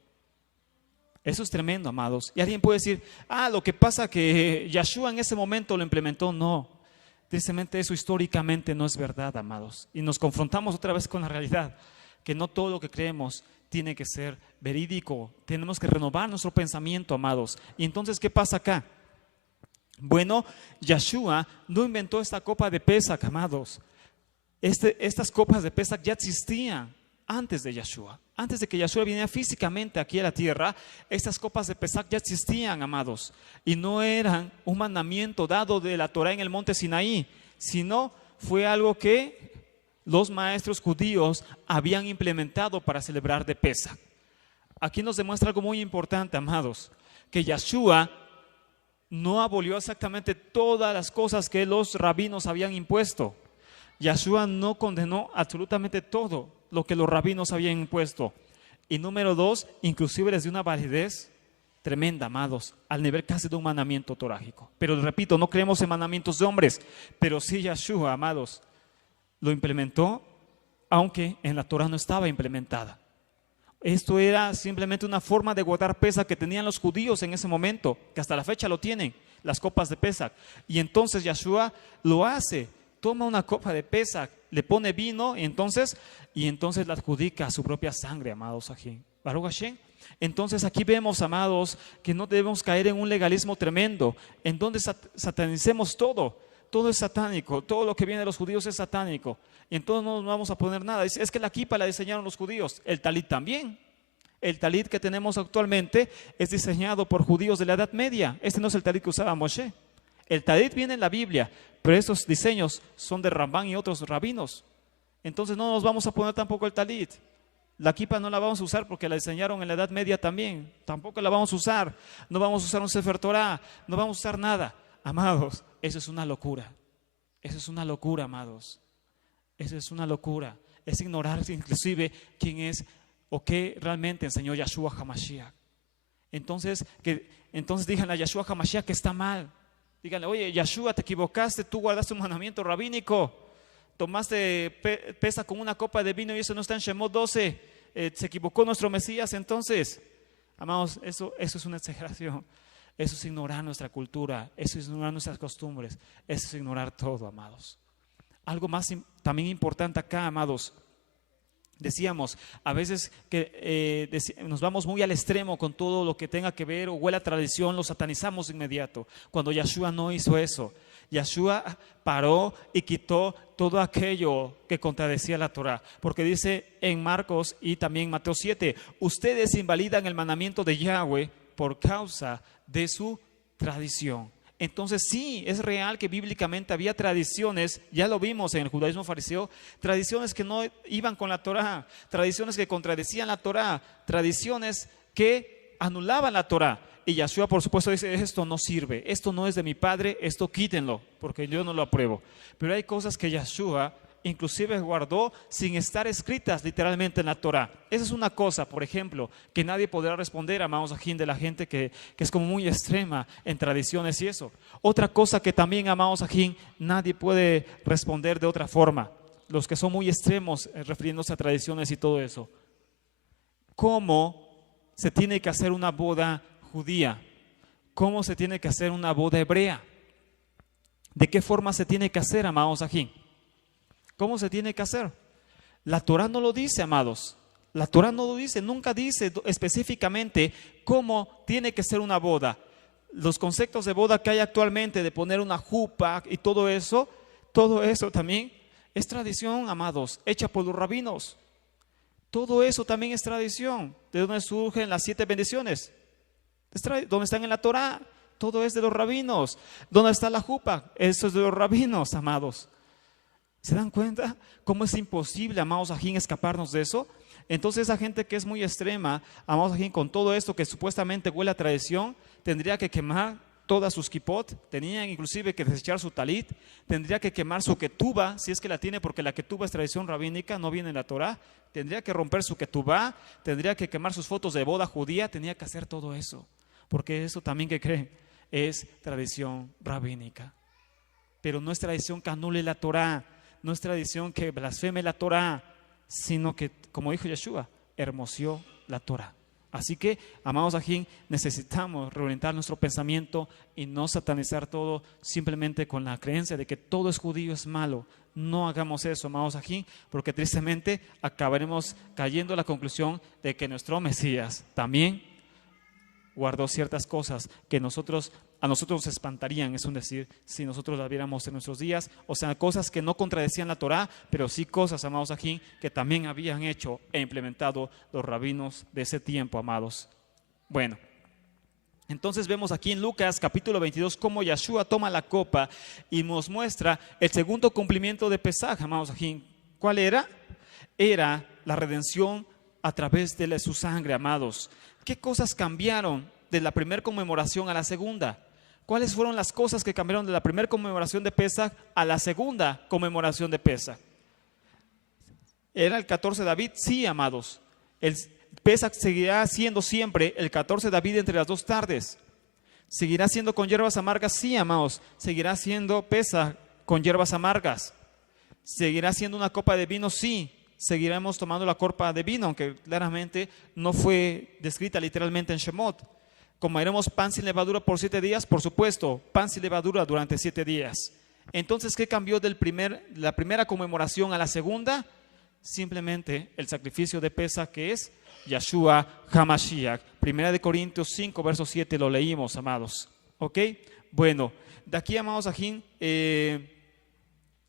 Eso es tremendo, amados. Y alguien puede decir, lo que pasa que Yeshua en ese momento lo implementó. No, tristemente eso históricamente no es verdad, amados. Y nos confrontamos otra vez con la realidad, que no todo lo que creemos tiene que ser verídico. Tenemos que renovar nuestro pensamiento, amados. Y entonces, ¿qué pasa acá? Bueno, Yeshua no inventó esta copa de Pesach, amados. Estas copas de Pesach ya existían antes de Yeshua. Antes de que Yeshua viniera físicamente aquí a la tierra, estas copas de Pesach ya existían, amados. Y no eran un mandamiento dado de la Torah en el monte Sinaí, sino fue algo que los maestros judíos habían implementado para celebrar de Pesach. Aquí nos demuestra algo muy importante, amados, que Yeshua no abolió exactamente todas las cosas que los rabinos habían impuesto. Yeshua no condenó absolutamente todo lo que los rabinos habían impuesto. Y número 2, inclusive les dio una validez tremenda, amados, al nivel casi de un mandamiento torágico. Pero repito, no creemos en mandamientos de hombres, pero sí Yeshua, amados, lo implementó, aunque en la Torah no estaba implementada. Esto era simplemente una forma de guardar Pesach que tenían los judíos en ese momento, que hasta la fecha lo tienen, las copas de Pesach. Y entonces Yeshua lo hace, toma una copa de Pesach, le pone vino y entonces la adjudica a su propia sangre, amados aquí. Baruch Hashem. Entonces aquí vemos, amados, que no debemos caer en un legalismo tremendo, en donde satanicemos todo. Todo es satánico, todo lo que viene de los judíos es satánico. Y entonces no nos vamos a poner nada. Es que la kipa la diseñaron los judíos, el talit también. El talit que tenemos actualmente es diseñado por judíos de la Edad Media. Este no es el talit que usaba Moshe. El talit viene en la Biblia, pero estos diseños son de Rambán y otros rabinos. Entonces no nos vamos a poner tampoco el talit. La kipa no la vamos a usar porque la diseñaron en la Edad Media también. Tampoco la vamos a usar. No vamos a usar un Sefer Torah, no vamos a usar nada. Amados, eso es una locura. Eso es una locura, amados. Eso es una locura. Es ignorar inclusive quién es o qué realmente enseñó Yeshua HaMashiach. Entonces díganle a Yeshua HaMashiach que está mal. Díganle, oye, Yeshua, te equivocaste, tú guardaste un mandamiento rabínico. Tomaste pesa con una copa de vino y eso no está en Shemot 12. Se equivocó nuestro Mesías entonces. Amados, eso es una exageración. Eso es ignorar nuestra cultura, eso es ignorar nuestras costumbres, eso es ignorar todo, amados. Algo más también importante acá, amados. Decíamos, a veces que nos vamos muy al extremo con todo lo que tenga que ver o huele a tradición, lo satanizamos de inmediato. Cuando Yeshua no hizo eso, Yeshua paró y quitó todo aquello que contradecía la Torah. Porque dice en Marcos y también Mateo 7, ustedes invalidan el mandamiento de Yahweh por causa de su tradición. Entonces sí, es real que bíblicamente había tradiciones, ya lo vimos en el judaísmo fariseo, tradiciones que no iban con la Torá, tradiciones que contradecían la Torá, tradiciones que anulaban la Torá. Y Yeshua, por supuesto, dice, esto no sirve, esto no es de mi Padre, esto quítenlo, porque yo no lo apruebo. Pero hay cosas que Yeshua inclusive guardó sin estar escritas literalmente en la Torá. Esa es una cosa, por ejemplo, que nadie podrá responder, amados ajín, de la gente que es como muy extrema en tradiciones y eso. Otra cosa que también, amados ajín, nadie puede responder de otra forma. Los que son muy extremos refiriéndose a tradiciones y todo eso. ¿Cómo se tiene que hacer una boda judía? ¿Cómo se tiene que hacer una boda hebrea? ¿De qué forma se tiene que hacer, amados ajín? ¿Cómo se tiene que hacer? La Torá no lo dice, amados. La Torá no lo dice, nunca dice específicamente cómo tiene que ser una boda. Los conceptos de boda que hay actualmente, de poner una jupa y todo eso también es tradición, amados, hecha por los rabinos. Todo eso también es tradición. ¿De dónde surgen las 7 bendiciones? ¿Dónde están en la Torá? Todo es de los rabinos. ¿Dónde está la jupa? Eso es de los rabinos, amados. ¿Se dan cuenta cómo es imposible, amados ajín, escaparnos de eso? Entonces esa gente que es muy extrema, amados ajín, con todo esto que supuestamente huele a tradición, tendría que quemar todas sus kipot, tenían inclusive que desechar su talit, tendría que quemar su ketubá, si es que la tiene, porque la ketubá es tradición rabínica, no viene en la Torá, tendría que romper su ketubá, tendría que quemar sus fotos de boda judía, tenía que hacer todo eso, porque eso también, que creen, es tradición rabínica. Pero no es tradición que anule la Torá, no es tradición que blasfeme la Torá, sino que, como dijo Yeshua, hermoseó la Torá. Así que, amados ajín, necesitamos reorientar nuestro pensamiento y no satanizar todo simplemente con la creencia de que todo es judío, es malo. No hagamos eso, amados ajín, porque tristemente acabaremos cayendo a la conclusión de que nuestro Mesías también guardó ciertas cosas que a nosotros nos espantarían, es decir, si nosotros las viéramos en nuestros días, o sea, cosas que no contradecían la Torá, pero sí cosas, amados ajín, que también habían hecho e implementado los rabinos de ese tiempo, amados. Bueno, entonces vemos aquí en Lucas capítulo 22 cómo Yeshua toma la copa y nos muestra el segundo cumplimiento de Pesaj, amados ajín. ¿Cuál era? Era la redención a través de su sangre, amados. ¿Qué cosas cambiaron de la primera conmemoración a la segunda? ¿Cuáles fueron las cosas que cambiaron de la primera conmemoración de Pesaj a la segunda conmemoración de Pesaj? ¿Era el 14 de David? Sí, amados. El Pesaj seguirá siendo siempre el 14 de David entre las 2 tardes. ¿Seguirá siendo con hierbas amargas? Sí, amados. Seguirá siendo Pesaj con hierbas amargas. ¿Seguirá siendo una copa de vino? Sí. Seguiremos tomando la copa de vino, aunque claramente no fue descrita literalmente en Shemot. ¿Comeremos pan sin levadura por 7 días? Por supuesto, pan sin levadura durante 7 días. Entonces, ¿qué cambió de la primera conmemoración a la segunda? Simplemente el sacrificio de Pesaj, que es Yeshua HaMashiach. 1 Corintios 5, verso 7, lo leímos, amados. ¿Ok? Bueno, de aquí, amados ajín,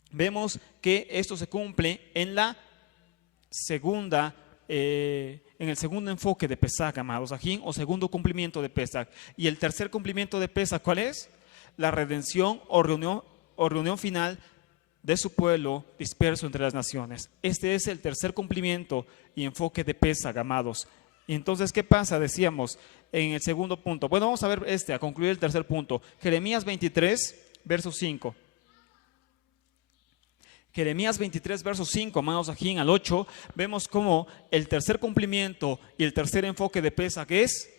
vemos que esto se cumple en la segunda, en el segundo enfoque de Pesaj, amados ajín, o segundo cumplimiento de Pesaj. Y el tercer cumplimiento de Pesaj, ¿cuál es? La redención o reunión final de su pueblo disperso entre las naciones. Este es el tercer cumplimiento y enfoque de Pesaj, amados. Y entonces, ¿qué pasa? Decíamos en el segundo punto. Bueno, vamos a ver a concluir el tercer punto. Jeremías 23, verso 5. Jeremías 23, verso 5, amados ajín, al 8, vemos cómo el tercer cumplimiento y el tercer enfoque de Pesaj es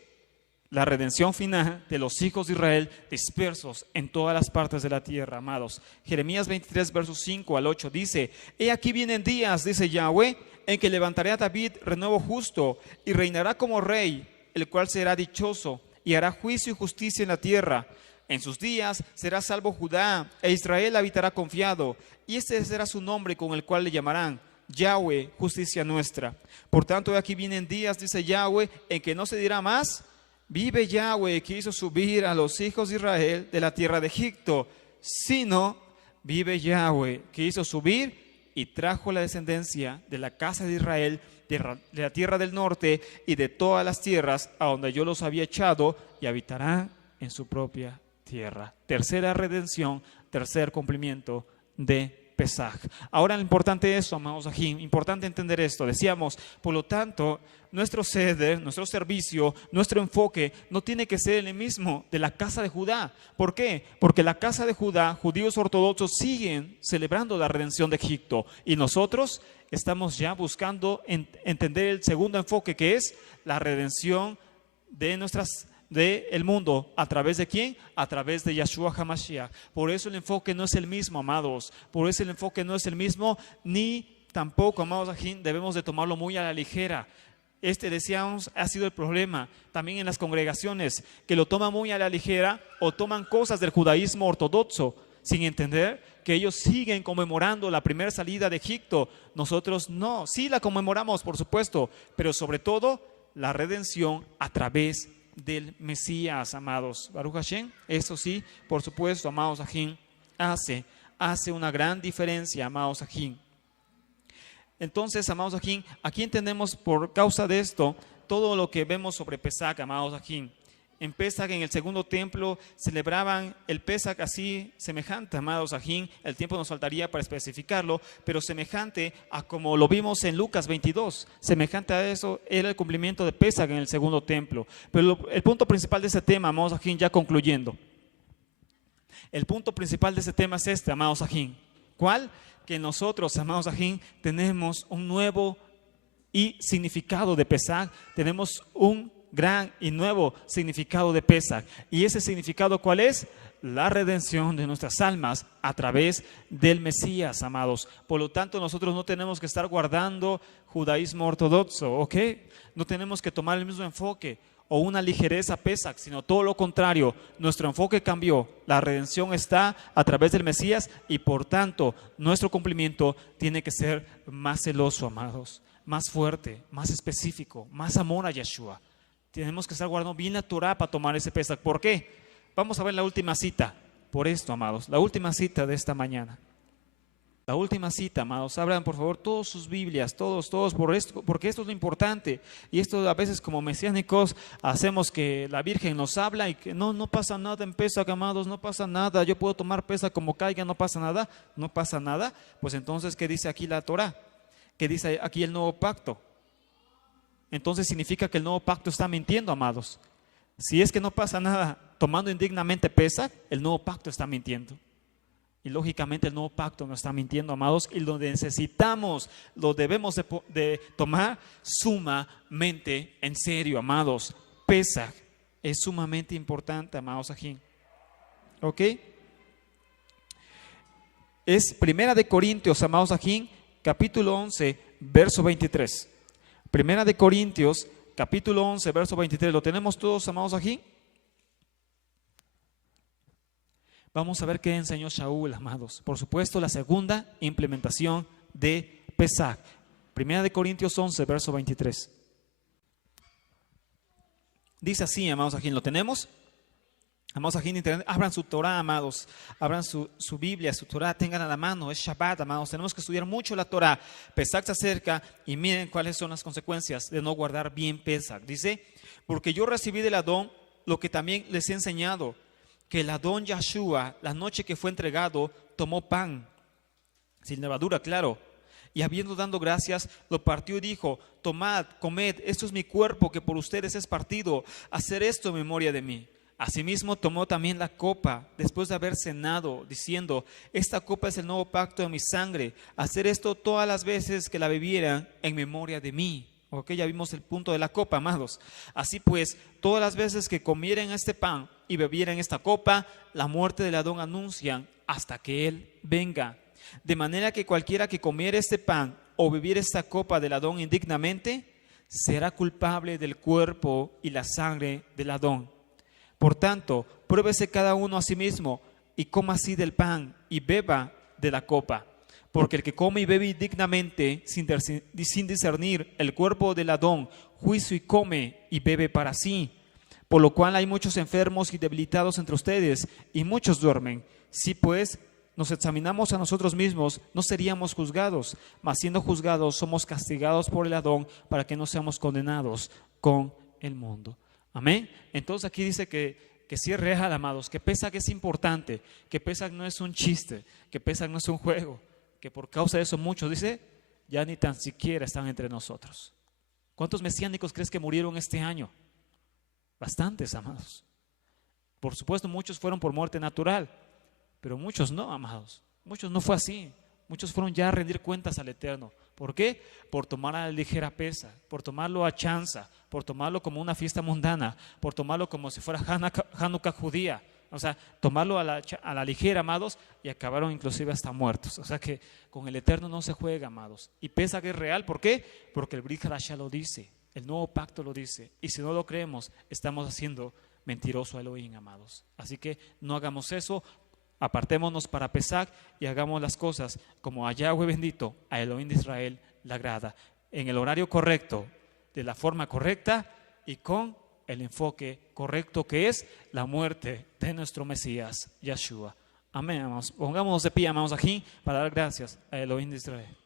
la redención final de los hijos de Israel dispersos en todas las partes de la tierra, amados. Jeremías 23, versos 5 al 8 dice: He aquí vienen días, dice Yahweh, en que levantaré a David renuevo justo y reinará como rey, el cual será dichoso y hará juicio y justicia en la tierra. En sus días será salvo Judá e Israel habitará confiado, y este será su nombre con el cual le llamarán Yahweh, justicia nuestra. Por tanto, aquí vienen días, dice Yahweh, en que no se dirá más: vive Yahweh, que hizo subir a los hijos de Israel de la tierra de Egipto, sino vive Yahweh, que hizo subir y trajo la descendencia de la casa de Israel de la tierra del norte y de todas las tierras a donde yo los había echado, y habitarán en su propia tierra. Tercera redención, tercer cumplimiento de Pesaj. Ahora, lo importante es esto, amados Ajim, importante entender esto. Decíamos, por lo tanto, nuestro seder, nuestro servicio, nuestro enfoque no tiene que ser el mismo de la casa de Judá. ¿Por qué? Porque la casa de Judá, judíos ortodoxos, siguen celebrando la redención de Egipto, y nosotros estamos ya buscando entender el segundo enfoque, que es la redención del mundo. ¿A través de quién? A través de Yeshua HaMashiach. Por eso el enfoque no es el mismo, amados. Por eso el enfoque no es el mismo, ni tampoco, amados Ajim, debemos de tomarlo muy a la ligera. Decíamos, ha sido el problema también en las congregaciones, que lo toman muy a la ligera o toman cosas del judaísmo ortodoxo sin entender que ellos siguen conmemorando la primera salida de Egipto. Nosotros no, sí la conmemoramos, por supuesto, pero sobre todo la redención a través del Mesías, amados. Baruch Hashem, eso sí, por supuesto, amados Ajim, hace una gran diferencia, amados Ajim. Entonces, amados Ajim, aquí entendemos por causa de esto todo lo que vemos sobre Pesaj, amados Ajim. En Pesaj, en el segundo templo, celebraban el Pesaj así semejante, amados Ajim. El tiempo nos faltaría para especificarlo, pero semejante a como lo vimos en Lucas 22. Semejante a eso era el cumplimiento de Pesaj en el segundo templo. Pero el punto principal de ese tema, amados Ajim, ya concluyendo. El punto principal de ese tema es este, amados Ajim. ¿Cuál? Que nosotros, amados Ajim, tenemos un nuevo y significado de Pesaj. Tenemos un gran y nuevo significado de Pesaj. ¿Y ese significado cuál es? La redención de nuestras almas a través del Mesías, amados. Por lo tanto, nosotros no tenemos que estar guardando judaísmo ortodoxo, ¿ok? No tenemos que tomar el mismo enfoque o una ligereza Pesaj, sino todo lo contrario. Nuestro enfoque cambió. La redención está a través del Mesías, y por tanto, nuestro cumplimiento tiene que ser más celoso, amados, más fuerte, más específico, más amor a Yeshua. Tenemos que estar guardando bien la Torah para tomar ese Pesaj. ¿Por qué? Vamos a ver la última cita. Por esto, amados, la última cita de esta mañana. La última cita, amados. Abran, por favor, todas sus Biblias, todos, porque esto es lo importante. Y esto a veces como mesiánicos hacemos que la Virgen nos habla y que no pasa nada en Pesaj, amados, no pasa nada. Yo puedo tomar Pesaj como caiga, no pasa nada. No pasa nada. Pues entonces, ¿qué dice aquí la Torah? ¿Qué dice aquí el nuevo pacto? Entonces significa que el nuevo pacto está mintiendo, amados. Si es que no pasa nada tomando indignamente Pesaj, el nuevo pacto está mintiendo. Y lógicamente el nuevo pacto no está mintiendo, amados, y lo necesitamos, lo debemos de tomar sumamente en serio, amados. Pesaj es sumamente importante, amados Ajim. ¿Ok? Es Primera de Corintios, amados Ajim, capítulo 11, verso 23. Primera de Corintios, capítulo 11, verso 23. ¿Lo tenemos todos, amados aquí? Vamos a ver qué enseñó Shaul, amados. Por supuesto, la segunda implementación de Pesaj. Primera de Corintios 11, verso 23. Dice así, amados aquí. ¿Lo tenemos? Amados aquí en internet, abran su Torah, amados, abran su Biblia, su Torah, tengan a la mano, es Shabbat, amados, tenemos que estudiar mucho la Torah. Pesaj se acerca y miren cuáles son las consecuencias de no guardar bien Pesaj. Dice, porque yo recibí del Adón lo que también les he enseñado, que el Adón Yeshua, la noche que fue entregado, tomó pan, sin levadura, claro, y habiendo dado gracias, lo partió y dijo, tomad, comed, esto es mi cuerpo que por ustedes es partido, hacer esto en memoria de mí. Asimismo tomó también la copa después de haber cenado, diciendo, esta copa es el nuevo pacto de mi sangre, hacer esto todas las veces que la bebieran en memoria de mí. Ok, ya vimos el punto de la copa, amados. Así pues, todas las veces que comieran este pan y bebieran esta copa, la muerte del Adón anuncian hasta que Él venga. De manera que cualquiera que comiera este pan o bebiera esta copa del Adón indignamente, será culpable del cuerpo y la sangre del Adón. Por tanto, pruébese cada uno a sí mismo y coma así del pan y beba de la copa. Porque el que come y bebe indignamente sin discernir el cuerpo del Adón, juicio y come y bebe para sí. Por lo cual hay muchos enfermos y debilitados entre ustedes y muchos duermen. Sí, pues, nos examinamos a nosotros mismos, no seríamos juzgados, mas siendo juzgados somos castigados por el Adón para que no seamos condenados con el mundo. Amén. Entonces aquí dice que sí es real, amados, que Pesaj es importante, que Pesaj no es un chiste, que Pesaj no es un juego, que por causa de eso muchos, dice, ya ni tan siquiera están entre nosotros. ¿Cuántos mesiánicos crees que murieron este año? Bastantes, amados. Por supuesto, muchos fueron por muerte natural, pero muchos no, amados. Muchos no fue así. Muchos fueron ya a rendir cuentas al Eterno. ¿Por qué? Por tomar a la ligera Pesaj, por tomarlo a chanza, por tomarlo como una fiesta mundana, por tomarlo como si fuera Hanukkah judía. O sea, tomarlo a la ligera, amados, y acabaron inclusive hasta muertos. O sea que con el Eterno no se juega, amados. Y Pesaj es real, ¿por qué? Porque el Brit Hadashah lo dice, el nuevo pacto lo dice. Y si no lo creemos, estamos haciendo mentiroso a Elohim, amados. Así que no hagamos eso, apartémonos para Pesaj y hagamos las cosas como a Yahweh bendito, a Elohim de Israel le agrada, en el horario correcto, de la forma correcta y con el enfoque correcto que es la muerte de nuestro Mesías, Yeshua. Amén, amados. Pongámonos de pie, amados, aquí para dar gracias a Elohim de Israel.